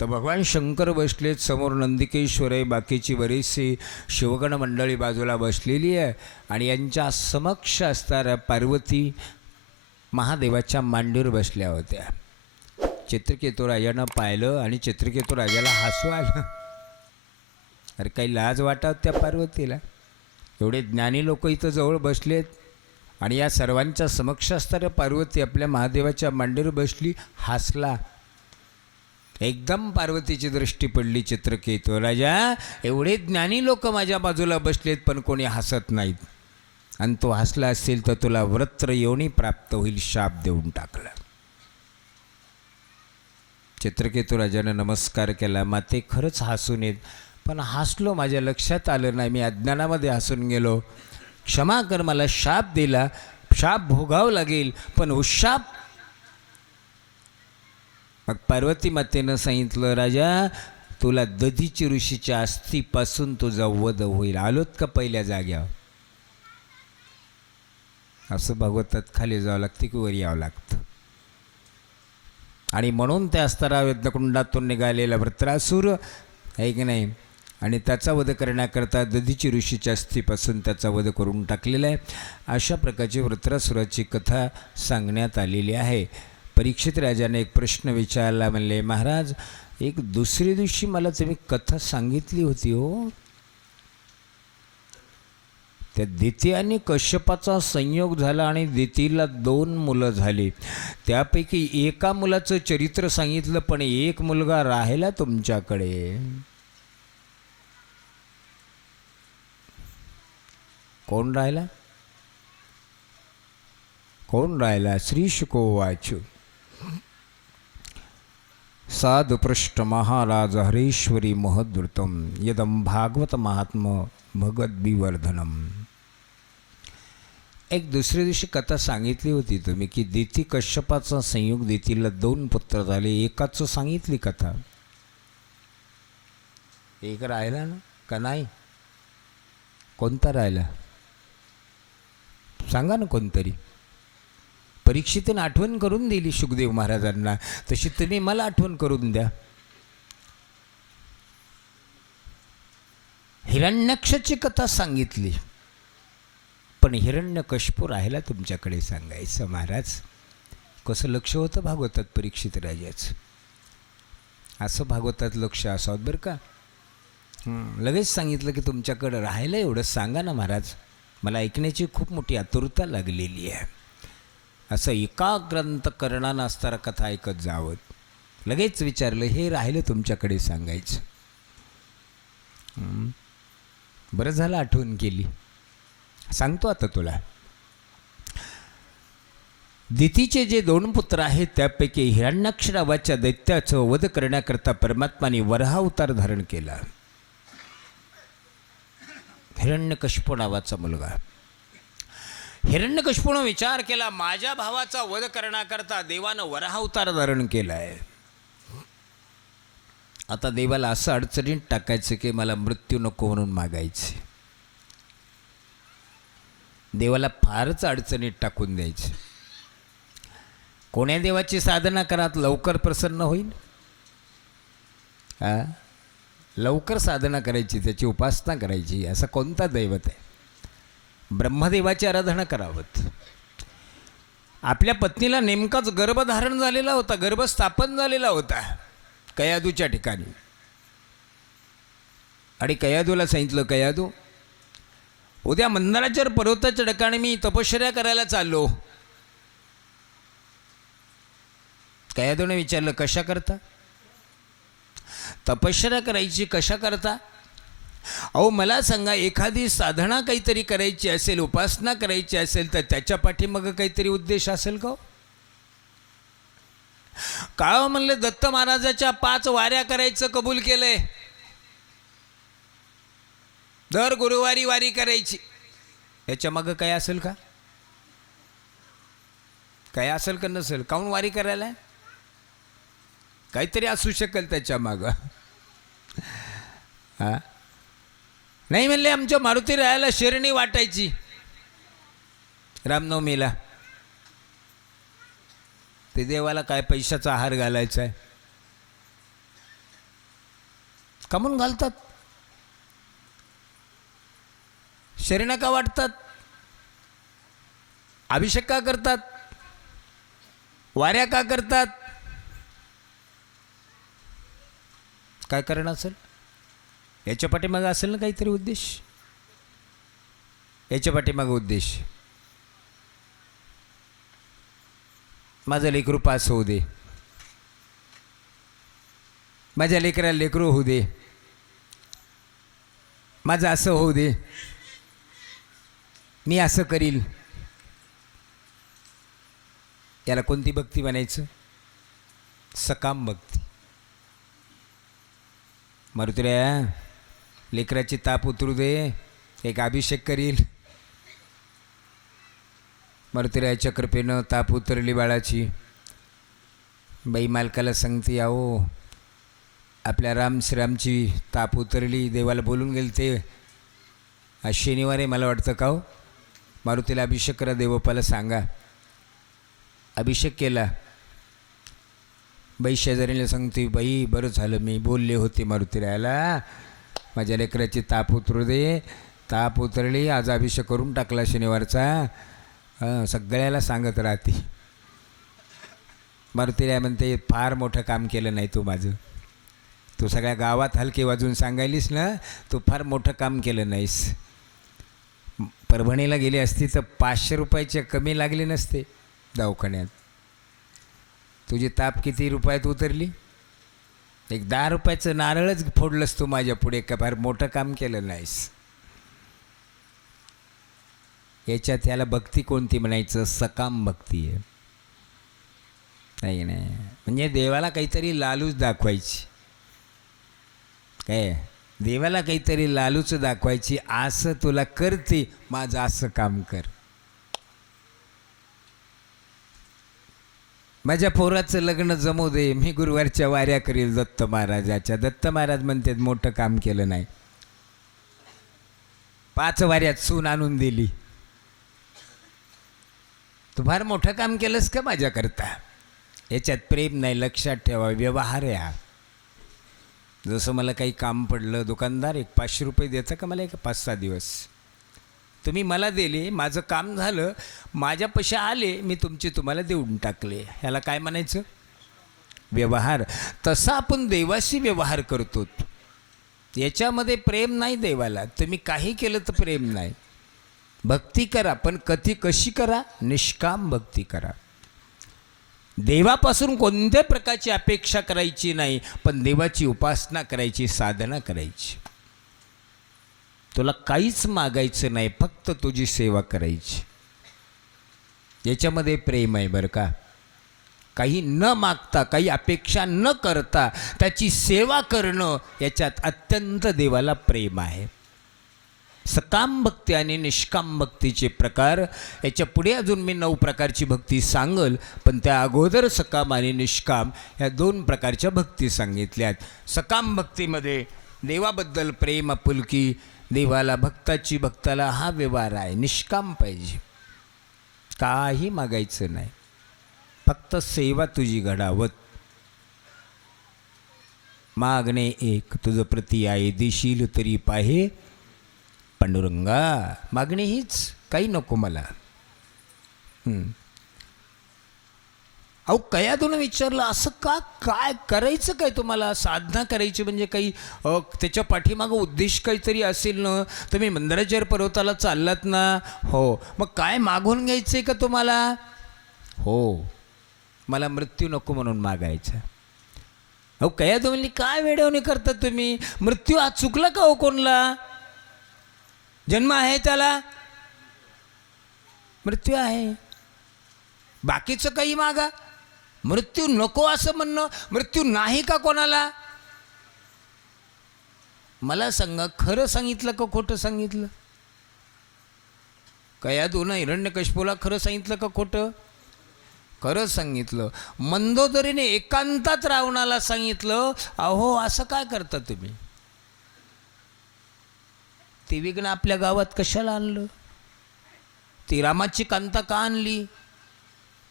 तर भगवान शंकर बसलेत समोर. नंदिकेश्वर आहे, बाकीची बरीचशी शिवगण मंडळी बाजूला बसलेली आहे आणि यांच्या समक्ष असणाऱ्या पार्वती महादेवाच्या मांडीवर बसल्या होत्या. चित्रकेतू राजानं पाहिलं आणि चित्रकेतू राजाला हसू आलं. अरे काही लाज वाटत त्या पार्वतीला? एवढे ज्ञानी लोक इथं जवळ बसलेत आणि या सर्वांच्या समक्ष असणाऱ्या पार्वती आपल्या महादेवाच्या मांडीवर बसली. हसला. एकदम पार्वतीची दृष्टी पडली. चित्रकेतू राजा, एवढे ज्ञानी लोक माझ्या बाजूला बसलेत पण कोणी हसत नाहीत, आणि तो हसला असेल तर तुला वृत्र योनी प्राप्त होईल, शाप देऊन टाकला. चित्रकेतू राजानं नमस्कार केला. माते खरंच हसून येत, पण हसलो, माझ्या लक्षात आलं नाही, मी अज्ञानामध्ये हसून गेलो, क्षमा कर, मला शाप दिला, शाप भोगावं लागेल, पण उशाप. मग पार्वती मातेनं सांगितलं, राजा तुला दधीची ऋषीच्या अस्थीपासून तुझा वध होईल. आलोत का पहिल्या जाग्यावर? असं भागवतात खाली जावं लागतं की वर यावं लागतं. आणि म्हणून त्या अस्तारा यज्ञकुंडातून निघालेला वृत्रासूर आहे की नाही, आणि त्याचा वध करण्याकरता दधीची ऋषीच्या अस्थीपासून त्याचा वध करून टाकलेला आहे. अशा प्रकारची वृत्रासुराची कथा सांगण्यात आलेली आहे. परीक्षित राजाने एक प्रश्न विचारला. म्हणले, महाराज एक दुसरी दिवशी मला तुम्ही कथा सांगितली होती हो, त्या दिती आणि कश्यपाचा संयोग झाला आणि दितीला 2 मुलं झाली. त्यापैकी एका मुलाचं चरित्र सांगितलं, पण एक मुलगा राहिला तुमच्याकडे. कोण राहिला? कोण राहिला? श्री शुकोवाच. साधुपृष्ठ महाराज हरेश्वरी महद्वृतम यदम भागवत महात्म भगवद्विवर्धनम. एक दुसऱ्या दिवशी कथा सांगितली होती तुम्ही की दिती कश्यपाचा संयोग, दितीला 2 पुत्र झाले. एकाचं सांगितली कथा, एक राहिला ना का नाही? कोणता राहिला सांगा ना कोणतरी. परीक्षितीने आठवण करून दिली शुकदेव महाराजांना, तशी तुम्ही मला आठवण करून द्या. हिरण्यक्षची कथा सांगितली, पण हिरण्यकश्यप राहिला तुमच्याकडे सांगायचं. महाराज कसं लक्ष होतं भागवतात परीक्षित राजाचं. असं भागवतात लक्ष असावं बरं का. लगेच सांगितलं की तुमच्याकडं राहिलं, एवढं सांगा ना महाराज, मला ऐकण्याची खूप मोठी आतुरता लागलेली आहे. असं एकाग्रंत करणानं असणारा कथा ऐकत जावं. लगेच विचारलं, हे राहिलं तुमच्याकडे सांगायचं. बरं झालं आठवण केली, सांगतो आता तुला. दितीचे जे 2 पुत्र आहेत त्यापैकी हिरण्याक्ष नावाच्या दैत्याचं वध करण्याकरता परमात्माने वराह अवतार धारण केला. हिरण्यकश्यप नावाचा मुलगा. हिरण्यकश्यपूने विचार केला, माझ्या भावाचा वध करण्याकरता देवानं वराह अवतार धारण केला आहे. आता देवाला असं अडचणीत टाकायचं की मला मृत्यू नको म्हणून मागायचे. देवाला फारच अडचणीत टाकून द्यायचे. कोण्या देवाची साधना करात लवकर प्रसन्न होईल? लवकर साधना करायची, त्याची उपासना करायची. असा कोणता दैवत आहे? ब्रह्मदेवाची आराधना करावत. आपल्या पत्नीला नेमकाच गर्भधारण झालेला होता, गर्भस्थापन झालेला होता कयादूच्या ठिकाणी. आणि कयादूला सांगितलं, कयादू उद्या मंदाराचर पर्वताच्या ठिकाणी मी तपश्चर्या करायला चाललो. कयादूने विचारलं, कशा करता? तपश्चर्या करायची कशा करता? अहो मला सांगा, एखादी साधना काहीतरी करायची असेल, उपासना करायची असेल तर त्याच्या पाठीमागं काहीतरी उद्देश असेल का? का म्हणलं, दत्त महाराजाच्या 5 वाऱ्या करायचं कबूल केलंय. दर गुरुवारी वारी करायची. याच्या मागं काय असेल का? काय असेल का नसेल? काहून वारी करायला? काहीतरी असू शकेल त्याच्या मागं. हा, नाही म्हणले, आमच्या मारुती रायाला शेरणी वाटायची रामनवमीला. ते देवाला काय पैशाचा आहार घालायचा आहे? कमून घालतात? शेरण्या का वाटतात? अभिषेक का करतात? वाऱ्या का करतात? काय कारण असेल? याच्या पाठीमागं असेल ना काहीतरी उद्देश. याच्या पाठीमागं उद्देश, माझं लेकरू पास होऊ दे, माझ्या लेकराला लेकरू होऊ दे, माझं असं होऊ दे, मी असं करील. याला कोणती भक्ती म्हणायचं? सकाम भक्ती. मारुतीराया, लेकराची ताप उतरू दे, एक अभिषेक करील. मारुतीरायाच्या कृपेनं ताप उतरली बाळाची. बाई मालकाला सांगते, आहो आपल्या श्रीरामची ताप उतरली, देवाला बोलून गेले ते. आज शनिवार आहे मला वाटतं का हो. मारुतीला अभिषेक करा, देवपाला सांगा. अभिषेक केला. बाई शेजारीला सांगते, बाई बरं झालं मी बोलले होते मारुतीरायाला, माझ्या लेकराची ताप उतरू दे. ताप उतरली, आज अभिषेक करून टाकला शनिवारचा. सगळ्याला सांगत राहते. मारुतीराय म्हणते, फार मोठं काम केलं नाही तू माझं. तू सगळ्या गावात हलके वाजून सांगायलीस ना, तू फार मोठं काम केलं नाहीस. परभणीला गेली असती तर 500 रुपयाचे कमी लागले नसते दवाखान्यात. तुझी ताप किती रुपयात उतरली? एक 10 रुपयाचं नारळच फोडलंस तू माझ्या पुढे. का फार मोठं काम केलं नाहीस. याच्यात याला भक्ती कोणती म्हणायचं? सकाम भक्ती आहे. नाही नाही, म्हणजे देवाला काहीतरी लालूच दाखवायची. काय देवाला काहीतरी लालूच दाखवायची. असं तुला करते, माझं असं काम कर. माझ्या पोराचं लग्न जमू दे, मी गुरुवारच्या वाऱ्या करील दत्त महाराजाच्या. दत्त महाराज म्हणतात, मोठं काम केलं नाही. 5 वाऱ्यात सून आणून दिली. तू फार मोठं काम केलंस का माझ्याकरता? याच्यात प्रेम नाही, लक्षात ठेवा. व्यवहार आहे हा. जसं मला काही काम पडलं, दुकानदार एक 500 रुपये देतं का मला? एक 5-6 दिवस तुम्ही मला दिले, माझं काम झालं, माझ्या पैसे आले, मी तुम्हाला देऊन टाकले. ह्याला काय म्हणायचं? व्यवहार. तसा आपण देवाशी व्यवहार करतो. याच्यामध्ये प्रेम नाही देवाला. तुम्ही काही केलं तर प्रेम नाही. भक्ती करा, पण कशी करा? निष्काम भक्ती करा. देवापासून कोणत्या प्रकारची अपेक्षा करायची नाही, पण देवाची उपासना करायची, साधना करायची. तुला काहीच मागायचं नाही, फक्त तुझी सेवा करायची. याच्यामध्ये प्रेम आहे बरं का. काही न मागता, काही अपेक्षा न करता त्याची सेवा करणं, याच्यात अत्यंत देवाला प्रेम आहे. सकाम भक्ती आणि निष्काम भक्तीचे प्रकार, याच्या पुढे अजून मी 9 प्रकारची भक्ती सांगल, पण त्या अगोदर सकाम आणि निष्काम ह्या 2 प्रकारच्या भक्ती सांगितल्यात. सकाम भक्तीमध्ये देवाबद्दल प्रेम, आपुलकी, देवाला, भक्ताला हा व्यवहार आहे. निष्काम पाहिजे, काही मागायचं नाही, फक्त सेवा तुझी घडावत. मागणे एक, तुझं प्रती आहे, देशील तरी पाहे पांडुरंगा. मागणी हीच, काही नको मला. अहो कयादून विचारलं, असं का, काय करायचं काय तुम्हाला, साधना करायची म्हणजे काही त्याच्या पाठीमागं उद्देश काहीतरी असेल ना. तुम्ही मंदराचल पर्वताला चाललात ना. हो, मग काय मागून घ्यायचं आहे का तुम्हाला. हो, मला मृत्यू नको म्हणून मागायचा. अहो कयादू म्हणली, काय वेडवणी करता तुम्ही, मृत्यू हा चुकला का हो कोणला, जन्म आहे त्याला, मृत्यू आहे, बाकीचं काही मागा, मृत्यू नको असं म्हणणं, मृत्यू नाही का कोणाला. मला सांगा, खरं सांगितलं का खोटं सांगितलं. कयादूनं हिरण्यकशिपूला खरं सांगितलं का खोटं, खरं सांगितलं. मंदोदरीने एकांतात रावणाला सांगितलं, अहो असं काय करता तुम्ही, ते विघ्न आपल्या गावात कशाला आणलं, ती रामाची कांता का आणली,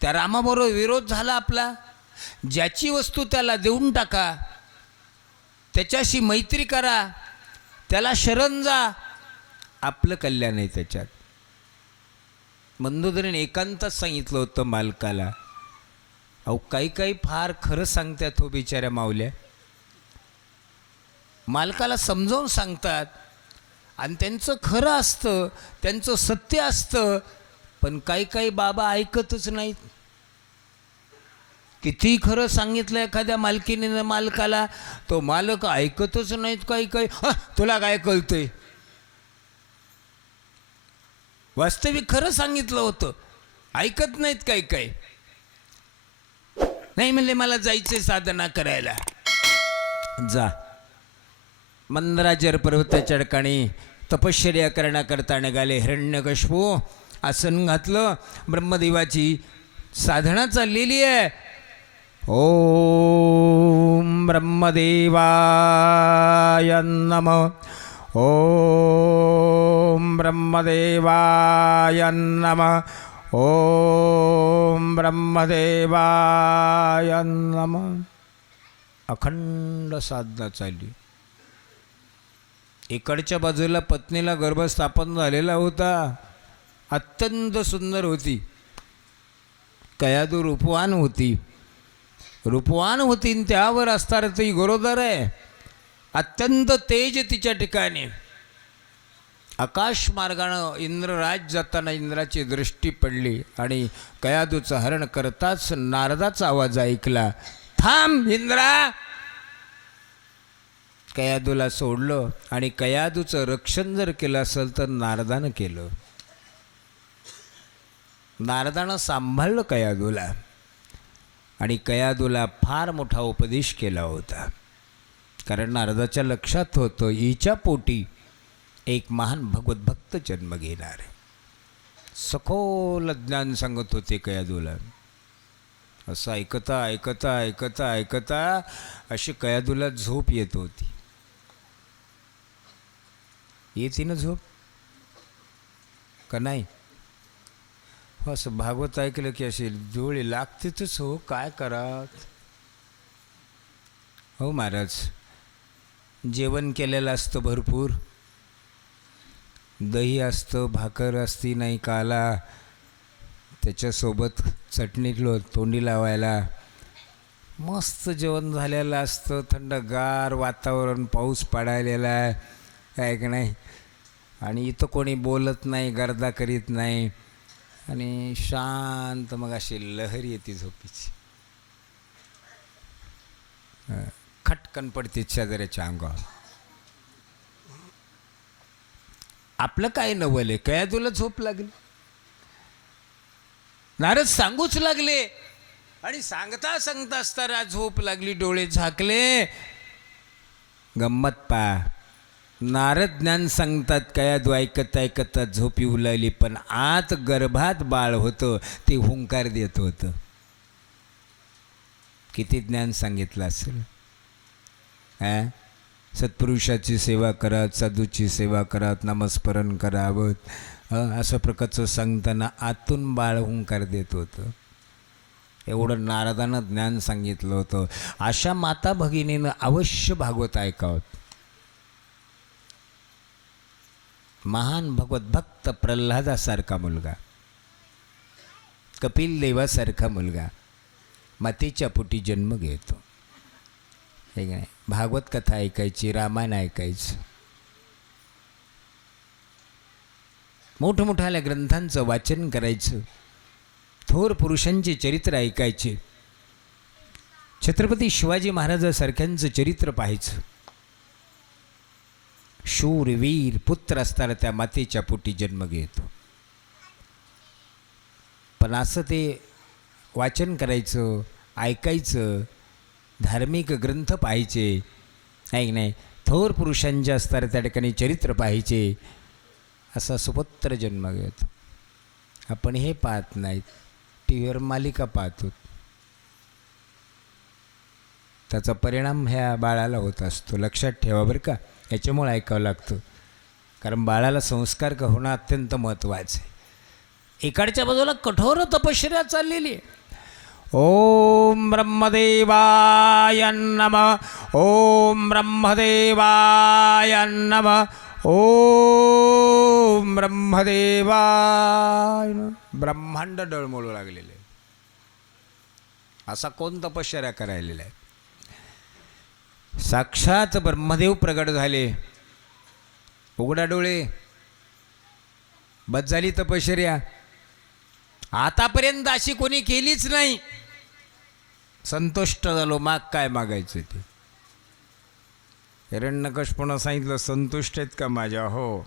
त्या रामाबरोबर विरोध झाला आपला, ज्याची वस्तू त्याला देऊन टाका, त्याच्याशी मैत्री करा, त्याला शरण जा, आपलं कल्याण आहे त्याच्यात. मंदोदरीने एकांतात सांगितलं होतं मालकाला. अहो काही काही फार खरं सांगतात हो बिचाऱ्या मावल्या, मालकाला समजावून सांगतात आणि त्यांचं खरं असतं, त्यांचं सत्य असतं, पण काही काही बाबा ऐकतच नाहीत. किती खरं सांगितलं एखाद्या मालकीने मालकाला, तो मालक ऐकतच नाहीत. काही काही तुला काय कळतंय, वास्तविक खरं सांगितलं होतं, ऐकत नाहीत. काही काही नाही म्हणले, मला जायचंय साधना करायला. जा, मंदराचल पर्वताच्या ठिकाणी तपश्चर्या करण्याकरता निघाले. हिरण्यकशिपू आसन घातलं, ब्रह्मदेवाची साधना चाललेली आहे. ओम ब्रह्मदेवाय नमः, ओम ब्रह्मदेवाय नमः, ओम ब्रह्मदेवाय नमः. अखंड साधना चालली. इकडच्या बाजूला पत्नीला गर्भस्थापन झालेला होता, अत्यंत सुंदर होती. कयादू रूपवान होती, रूपवान होती, त्यावर असणार ती गरोदर आहे. अत्यंत तेज तिच्या ठिकाणी. आकाश मार्गानं इंद्रराज जाताना इंद्राची दृष्टी पडली आणि कयादूचं हरण करताच नारदाचा आवाज ऐकला, थांब इंद्रा. कयादूला सोडलं आणि कयादूचं रक्षण जर केलं असेल तर नारदानं केलं. नारदानं सांभाळलं कयादूला आणि कयादूला फार मोठा उपदेश केला होता. कारण नारदाच्या लक्षात होतं, हिच्या पोटी एक महान भगवत भक्त जन्म घेणार. सखोल ज्ञान सांगत होते कयादूला. असं ऐकता ऐकता ऐकता ऐकता अशी कयादूला झोप येत होती. येते ना झोप का नाही. असं भागवत ऐकलं की असे डोळे लागतेच हो, काय करात हो महाराज. जेवण केलेलं असतं भरपूर, दही असतं, भाकर असती नाही काला, त्याच्यासोबत चटणी तोंडी लावायला, मस्त जेवण झालेलं असतं, थंडगार वातावरण, पाऊस पडायलेला आहे काय की नाही. आणि इथं कोणी बोलत नाही, गर्दा करीत नाही आणि शांत. मग अशी लहरी येते झोपीची, खटकन पडते शेजाऱ्याच्या अंगावर. आपलं काय नवल आहे, कयादूला झोप लागली. नारद सांगूच लागले आणि सांगता सांगता असताना झोप लागली, डोळे झाकले. गंमत पा, नारद ज्ञान सांगतात, कयादू ऐकत ऐकता झोप येऊ लागली, पण आत गर्भात बाळ होतं, ते हुंकार देत होतं. किती ज्ञान सांगितलं असेल. सत्पुरुषाची सेवा करत, साधूची सेवा करत, नामस्मरण करावं, असं प्रकारचं सांगताना आतून बाळ हुंकार देत होतं. एवढं नारदानं ज्ञान सांगितलं होतं. अशा माता भगिनीनं अवश्य भागवत ऐकावं. महान भगवत भक्त प्रल्हादासारखा मुलगा, कपिल देवासारखा मुलगा, मातेच्या पोटी जन्म घेतो. हे की नाही? भागवत कथा ऐकायची, रामायण ऐकायचं, मोठमोठ्या ग्रंथांचं वाचन करायचं, थोर पुरुषांचे चरित्र ऐकायचे, छत्रपती शिवाजी महाराजासारख्यांचं चरित्र पाहायचं. शूरवीर पुत्र असताना त्या मातेच्या पोटी जन्म घेतो. पण असं ते वाचन करायचं, ऐकायचं, धार्मिक ग्रंथ पाहायचे, आहे की नाही? थोर पुरुषांचे असताना त्या ठिकाणी चरित्र पाहायचे, असा सुपुत्र जन्म घेतो. आपण हे पाहत नाहीत, टी व्हीवर मालिका पाहतो. त्याचा परिणाम ह्या बाळाला होत असतो. लक्षात ठेवा बरं का. याच्यामुळे ऐकावं लागतं, कारण बाळाला संस्कार होणं अत्यंत महत्त्वाचं आहे. इकडच्या बाजूला कठोर तपश्चर्या चाललेली आहे. ओम ब्रह्मदेवाय नमः, ओम ब्रह्मदेवाय नमः, ओम ब्रह्मदेवाय. ब्रह्मांड डळमळू लागलेले. असा कोण तपश्चर्या करायलेला आहे? साक्षात ब्रह्मदेव प्रगट झाले. उघडा डोळे, बस झाली तपश्चर्या. आतापर्यंत अशी कोणी केलीच नाही. संतुष्ट झालो. माग काय मागायचं ते? हिरण्यकश्यपूनं सांगितलं, संतुष्ट आहेत का माझ्या? हो.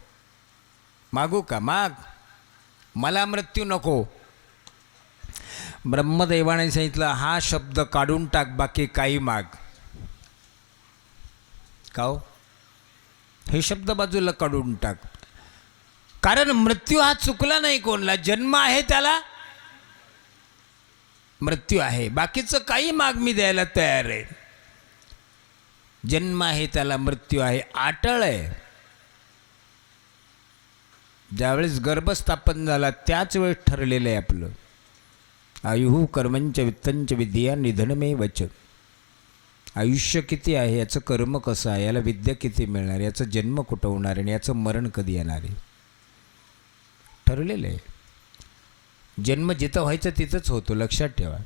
मागू का? माग. मला मृत्यू नको. ब्रह्मदेवाने सांगितलं, हा शब्द काढून टाक, बाकी काही माग. का हो? हे शब्द बाजूला काढून टाक. कारण मृत्यू हा चुकला नाही कोणला. जन्म आहे त्याला मृत्यू आहे. बाकीचं काही माग मी द्यायला तयार आहे. जन्म आहे त्याला मृत्यू आहे. अटळ आहे. ज्यावेळेस गर्भस्थापन झाला त्याच वेळेस ठरलेलं आहे आपलं. आयुः कर्मंच वित्तंच विद्या निधनमे वच. आयुष्य किती आहे, याचं कर्म कसं आहे, याला विद्या किती मिळणार, याचा जन्म कुठं होणार आणि याचं मरण कधी येणार आहे, ठरलेलं आहे. जन्म जिथं व्हायचं तिथंच होतो. लक्षात ठेवा.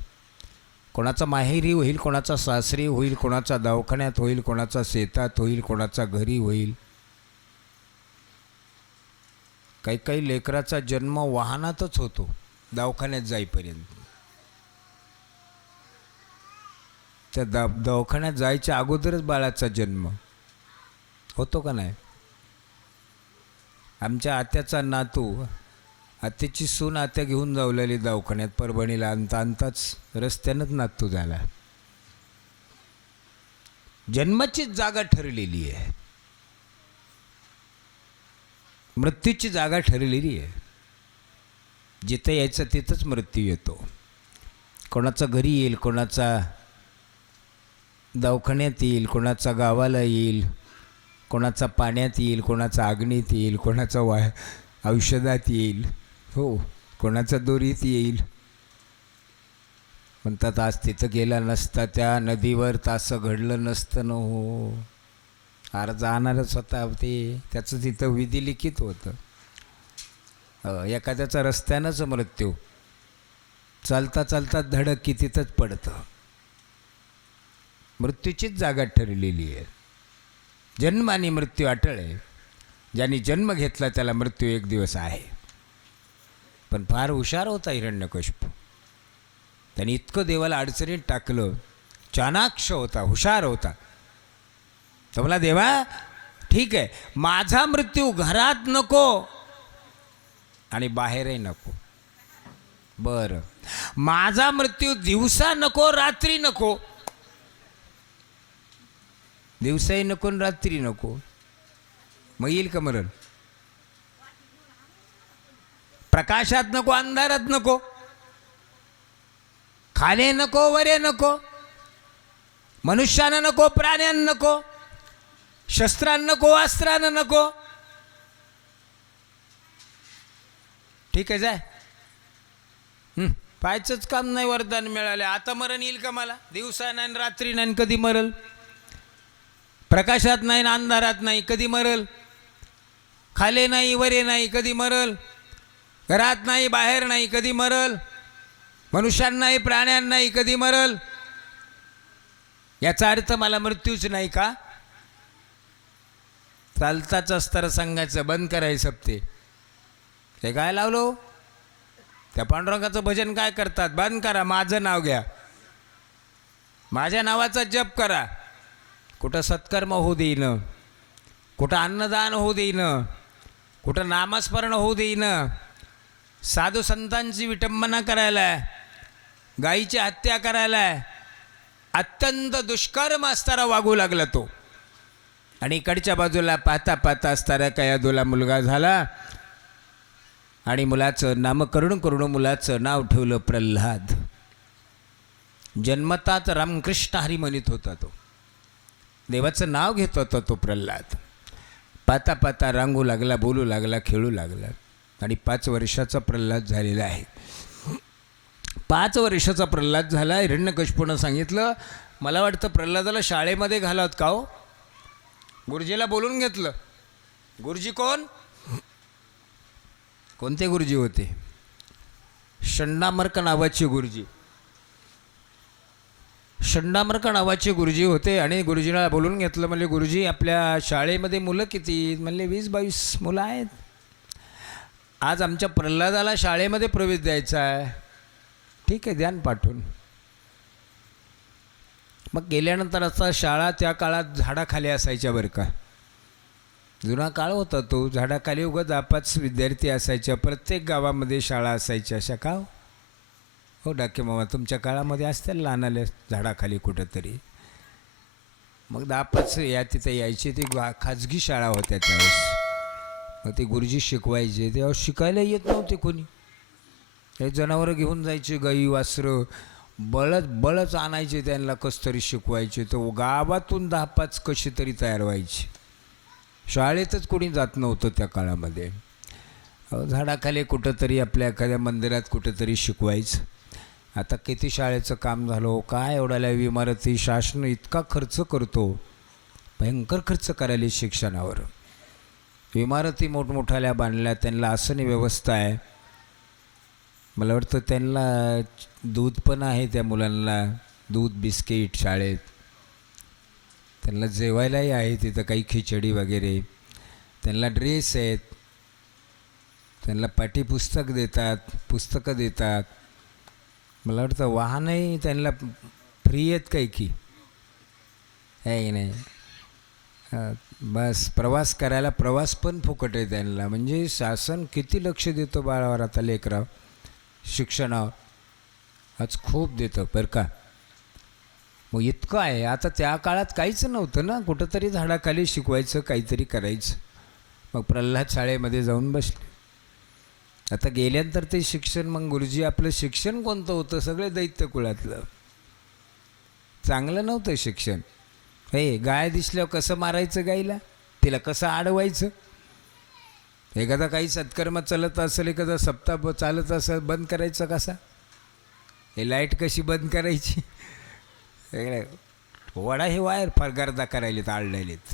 कोणाचा माहेरी होईल, कोणाचा सासरी होईल, कोणाचा दवाखान्यात होईल, कोणाचा शेतात होईल, कोणाचा घरी होईल. काही काही लेकराचा जन्म वाहनातच होतो दवाखान्यात जाईपर्यंत. त्या दवाखान्यात जायच्या अगोदरच बाळाचा जन्म होतो का नाही? आमच्या आत्याचा नातू, आत्याची सून आत्या घेऊन जावलेली दवाखान्यात परभणीला. आणताच रस्त्यानंच नातू झाला. जन्माचीच जागा ठरलेली आहे, मृत्यूची जागा ठरलेली आहे. जिथं यायचं तिथंच मृत्यू येतो. कोणाचा घरी येईल, कोणाचा दवाखान्यात येईल, कोणाचा गावाला येईल, कोणाचा पाण्यात येईल, कोणाचा अग्नीत येईल, कोणाचा औषधात येईल, हो, कोणाचा दोरीत येईल. म्हणतात आज तिथं गेला नसता त्या नदीवर तासं घडलं नसतं न हो. अरे जाणारच होता ते, त्याचं तिथं विधी लिखित होतं. एखाद्याचा रस्त्यानंच मृत्यू, चालता चालता धडक की तिथंच पडतं. मृत्यूचीच जागा ठरलेली आहे. जन्म आणि मृत्यू अटळ आहे. ज्यांनी जन्म घेतला त्याला मृत्यू एक दिवस आहे. पण फार हुशार होता हिरण्यकश्यप. त्यांनी इतकं देवाला अडचणीत टाकलं. चाणाक्ष होता, हुशार होता. तर मला देवा ठीक आहे, माझा मृत्यू घरात नको आणि बाहेरही नको. बरं, माझा मृत्यू दिवसा नको, रात्री नको. दिवसाही नको आणि रात्री नको. मग येईल का मरण? प्रकाशात नको, अंधारात नको, खाणे नको, वरे नको, मनुष्यानं नको, प्राण्यांना नको, शस्त्रांना नको, अस्त्रांना नको. ठीक आहे, जाय. पाहायचंच काम नाही. वरदान मिळाले. आता मरण येईल का मला? दिवसा नाही, रात्री नाही, कधी मरल? प्रकाशात नाही, अंधारात नाही, कधी मरल? खाले नाही, वरे नाही, कधी मरल? घरात नाही, बाहेर नाही, कधी मरल? मनुष्यांनाही प्राण्यांनाही कधी मरल, याचा अर्थ मला मृत्यूच नाही का? चालताच अस्तर सांगायचं, बंद करायचं ते काय लावलो? त्या पांडुरंगाचं भजन काय करतात? बंद करा, माझं नाव घ्या, माझ्या नावाचा जप करा. कुठं सत्कर्म होऊ देईन, कुठं अन्नदान होऊ देईन, कुठं नामस्मरण होऊ देईन, साधू संतांची विटंबना करायला, गायीची हत्या करायला, अत्यंत दुष्कर्म असताना वागू लागला तो. आणि इकडच्या बाजूला पाहता पाहता असताना कयादूला मुलगा झाला आणि मुलाचं नामकरण करून मुलाचं नाव ठेवलं प्रल्हाद. जन्मतात रामकृष्ण हरी म्हणत होता तो, देवाचं नाव घेत होता तो प्रल्हाद. पाता पाता रांगू लागला, बोलू लागला, खेळू लागला आणि 5 वर्षाचा प्रल्हाद झालेला आहे. 5 वर्षाचा प्रल्हाद झाला. हिरण्यकशिपूनं सांगितलं, मला वाटतं प्रल्हादाला शाळेमध्ये घालत का हो? गुरुजीला बोलून घेतलं. गुरुजी कोण? कोणते गुरुजी होते? षण्डामर्क नावाचे गुरुजी. षण्डामर्क नावाचे गुरुजी होते आणि गुरुजीला बोलून घेतलं. म्हणले, गुरुजी आपल्या शाळेमध्ये मुलं किती? म्हणले 20-22 मुलं आहेत. आज आमच्या प्रल्हादाला शाळेमध्ये प्रवेश द्यायचा आहे. ठीक आहे, ध्यान पाठवून. मग गेल्यानंतर असा शाळा त्या काळात झाडाखाली असायच्या बरं का. जुना काळ होता तो. झाडाखाली उगाच 10-5 विद्यार्थी असायच्या. प्रत्येक गावामध्ये शाळा असायच्या. अशा का हो डाके मामा, तुमच्या काळामध्ये असतील लहान आले झाडाखाली कुठंतरी? मग 10-5 या तिथे यायची. ती खाजगी शाळा होत्या त्यावेळेस. मग ते गुरुजी शिकवायचे. तेव्हा शिकायला येत नव्हते कोणी. हे जनावरं घेऊन जायचे, गाई वासरं बळच आणायचे, त्यांना कसं तरी शिकवायचे. तर गावातून 10-5 कशी तरी तयार व्हायची. शाळेतच कोणी जात नव्हतं त्या काळामध्ये. झाडाखाली कुठंतरी आपल्या एखाद्या मंदिरात कुठंतरी शिकवायचं. आता किती शाळेचं काम झालं काय? एवढ्याला इमारती शासन इतका खर्च करतो, भयंकर खर्च करायला शिक्षणावर. इमारती मोठमोठ्याल्या बांधल्या, त्यांना आसनी व्यवस्था आहे. मला वाटतं त्यांना दूध पण आहे त्या मुलांना, दूध बिस्किट शाळेत. त्यांना जेवायलाही आहे तिथं, काही खिचडी वगैरे. त्यांना ड्रेस आहेत, त्यांना पाठ्यपुस्तक देतात, पुस्तकं देतात. मला वाटतं वाहनही त्यांना फ्री आहेत काही की आहे नाही. बस प्रवास करायला प्रवास पण फुकट आहे त्यांना. म्हणजे शासन किती लक्ष देतो बाळावर आता लेकराव शिक्षणावर. आज खूप देतं बरं का. मग इतकं आहे. आता त्या काळात काहीच नव्हतं ना, कुठंतरी झाडाखाली शिकवायचं, काहीतरी करायचं. मग प्रल्हाद शाळेमध्ये जाऊन बसले. आता गेल्यानंतर ते शिक्षण, मग गुरुजी आपलं शिक्षण कोणतं होतं? सगळे दैत्य कुळातलं. चांगलं नव्हतं शिक्षण. हे गाय दिसल्यावर कसं मारायचं गायीला, तिला कसं अडवायचं. एखादा काही सत्कर्म चालत असेल, एखादा सप्ताह चालत असेल, बंद करायचं कसा? हे लाईट कशी बंद करायची? वडा हे वायर फार गर्दा करायलेत, आळलेत.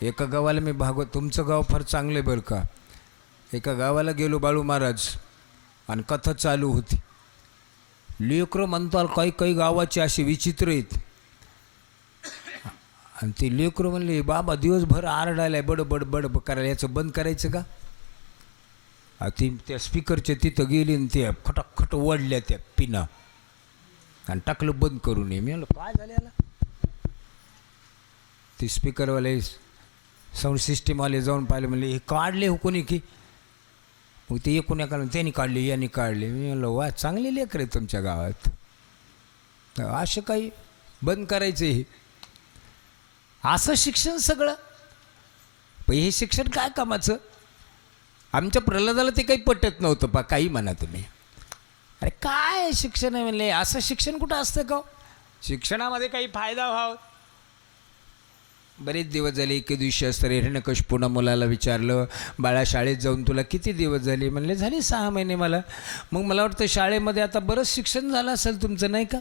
एका गावाला मी तुमचं गाव फार चांगले बरं का. एका गावाला गेलो बाळू महाराज आणि कथा चालू होती. लेकरं म्हणतात काही काही गावाची अशी विचित्र आहेत. आणि ते लेकरं म्हणले, बाबा दिवसभर आरडायला बडबड बडबड करायला, याचं बंद करायचं का? ती त्या स्पीकरच्या तिथं गेली आणि ते खटाखट ओढल्या त्या पिना आणि टाकलं बंद करू नये. मी म्हणलं काय झालं याला? ते स्पीकरवाले साऊंड सिस्टीमवाले जाऊन पाहिले, म्हणले हे काढले हो कोणी की? मग ते एकूण एकाला त्यांनी काढले, यांनी काढले. मी म्हणलं वा, चांगले लेकर आहे तुमच्या गावात. असं काही बंद करायचं हे असं शिक्षण सगळं. पण हे शिक्षण काय कामाचं? आमच्या प्रल्हादाला ते काही पटत नव्हतं. पा काही म्हणा तुम्ही, अरे काय शिक्षण आहे म्हणले, असं शिक्षण कुठं असतं का? शिक्षणामध्ये काही फायदा व्हावा. बरेच दिवस झाले. एके दिवशी असतं हिरण्यकशिपूनं मुलाला विचारलं, बाळा शाळेत जाऊन तुला किती दिवस झाले? म्हणले झाले 6 महिने मला. मग मला वाटतं शाळेमध्ये आता बरंच शिक्षण झालं असेल तुमचं नाही का?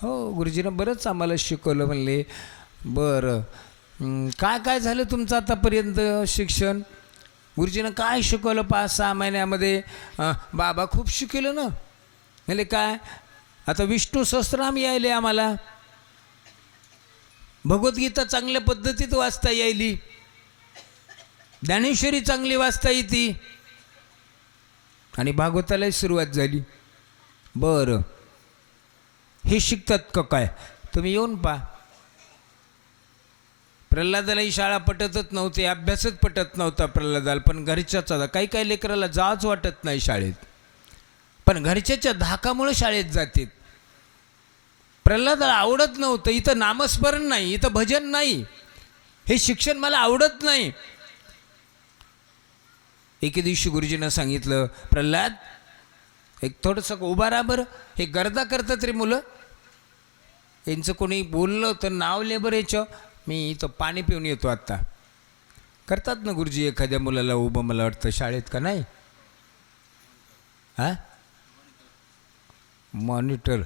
हो, गुरुजीनं बरंच आम्हाला शिकवलं. म्हणले बरं, काय काय झालं तुमचं आतापर्यंत शिक्षण? गुरुजीनं काय शिकवलं 5-6 महिन्यामध्ये? बाबा खूप शिकवलं ना. म्हणजे काय, आता विष्णू सहस्त्रनाम यायले आम्हाला, भगवद्गीता चांगल्या पद्धतीत वाचता यायली, ज्ञानेश्वरी चांगली वाचता येते, आणि भागवतालाही सुरुवात झाली. बरं, हे शिकतात का काय? तुम्ही येऊन पहा. प्रल्हादालाही शाळा पटतच नव्हती, अभ्यासच पटत नव्हता प्रल्हादाला, पण घरच्याच, काही काही लेकराला जाच वाटत नाही शाळेत, पण घरच्याच्या धाकामुळे शाळेत जातात. प्रल्हादाला आवडत नव्हतं, इथं नामस्मरण नाही, इथं भजन नाही, हे शिक्षण मला आवडत नाही. एके दिवशी गुरुजीनं सांगितलं, प्रल्हाद एक थोडंसं उभा राहा बरं, हे गर्दा करतात रे मुलं, यांचं कोणी बोललं तर नाव ले बरं याचं, मी इथं पाणी पिऊन येतो आत्ता. करतात ना गुरुजी एखाद्या मुलाला उभं, मला वाटतं शाळेत का नाही? हां, मॉनिटर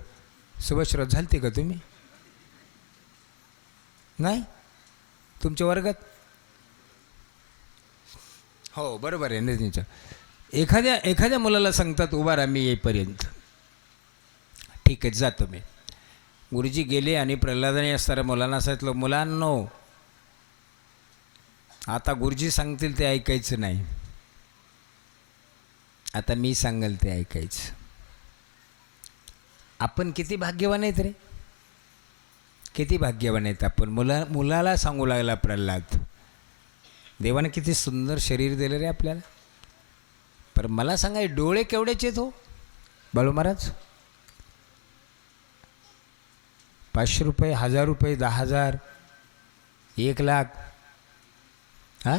सुभाषराव झालते का तुम्ही? नाही तुमच्या वर्गात? हो बरोबर आहे ना. तुमच्या एखाद्या मुलाला सांगतात उभा राहा मी येईपर्यंत. ठीक आहे जातो मी. गुरुजी गेले आणि प्रल्हादाने असणाऱ्या मुलांना सांगितलं, मुलांनो आता गुरुजी सांगतील ते ऐकायचं नाही, आता मी सांगेल ते ऐकायचं. आपण किती भाग्यवान आहेत रे, किती भाग्यवान आहेत आपण. मुलाला सांगू लागला प्रल्हाद. देवाने किती सुंदर शरीर दिलं रे आपल्याला. पण मला सांगा, डोळे केवढ्याचे आहेत हो बाळू महाराज? 500 रुपये, 1000 रुपये, 10,000, 1,00,000. हां,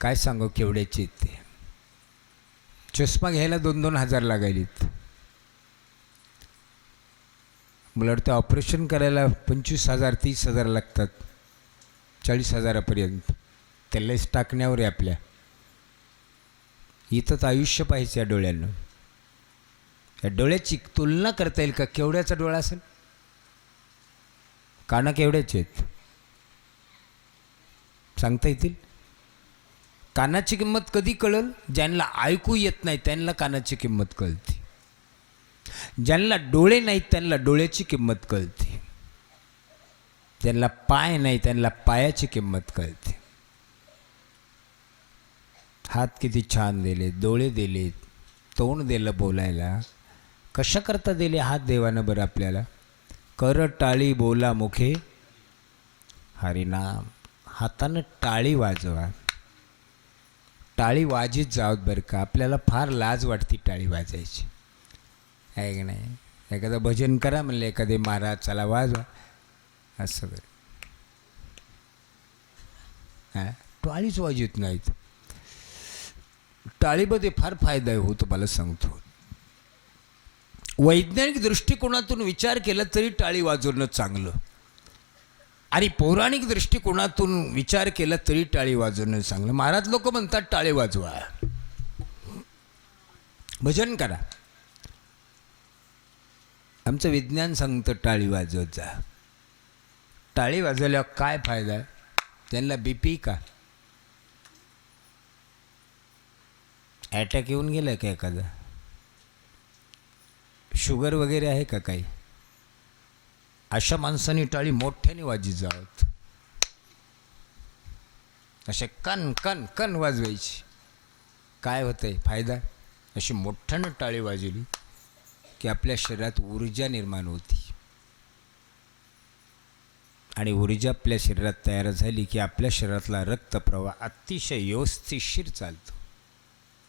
काय सांगू केवढ्याचे आहेत ते. चष्मा घ्यायला 2-2 हजार लागायलीत. मला वाटतं ऑपरेशन करायला 25,000, 30,000 लागतात, 40,000पर्यंत. त्यालाच टाकण्यावर आहे आपल्या. इथं तर आयुष्य पाहिजे या डोळ्यांना. या डोळ्याची तुलना करता येईल का? केवढ्याचा डोळा असेल? कानं केवढ्याचे आहेत सांगता येतील? कानाची किंमत कधी कळेल? ज्यांना ऐकू येत नाही त्यांना कानाची किंमत कळते, ज्यांना डोळे नाहीत त्यांना डोळ्याची किंमत कळते, ज्यांना पाय नाही त्यांना पायाची किंमत कळते. हात किती छान दिले, डोळे दिले, तोंड दिलं बोलायला. कशा करता दिले हात देवानं बरं आपल्याला? कर टाळी बोला मुखे हरिनाम. हातानं टाळी वाजवा, टाळी वाजीत जावत बरं का. आपल्याला फार लाज वाटते टाळी वाजायची, आहे की नाही? एखादं भजन करा म्हणलं एखादे महाराज चला वाजवा, असं बरं. हां, टाळीच वाजत नाहीत. टाळीमध्ये फार फायदा आहे हो, तुम्हाला सांगतो. वैज्ञानिक दृष्टिकोनातून विचार केला तरी टाळी वाजवणं चांगलं, आणि पौराणिक दृष्टिकोनातून विचार केला तरी टाळी वाजवणं चांगलं. महाराज लोक म्हणतात टाळी वाजवा, भजन करा. आमचं विज्ञान सांगतं टाळी वाजवत जा. टाळी वाजवल्यावर काय फायदा आहे? त्यांना बीपी का, अटॅक येऊन गेला का एखादा, शुगर वगैरे आहे का काही? अशा माणसांनी टाळी मोठ्याने वाजी जावत, असे कन कन कन वाजवायची. काय होतंय फायदा? अशी मोठ्यानं टाळी वाजवली की आपल्या शरीरात ऊर्जा निर्माण होती, आणि ऊर्जा आपल्या शरीरात तयार झाली की आपल्या शरीरातला रक्तप्रवाह अतिशय व्यवस्थितशीर चालतो.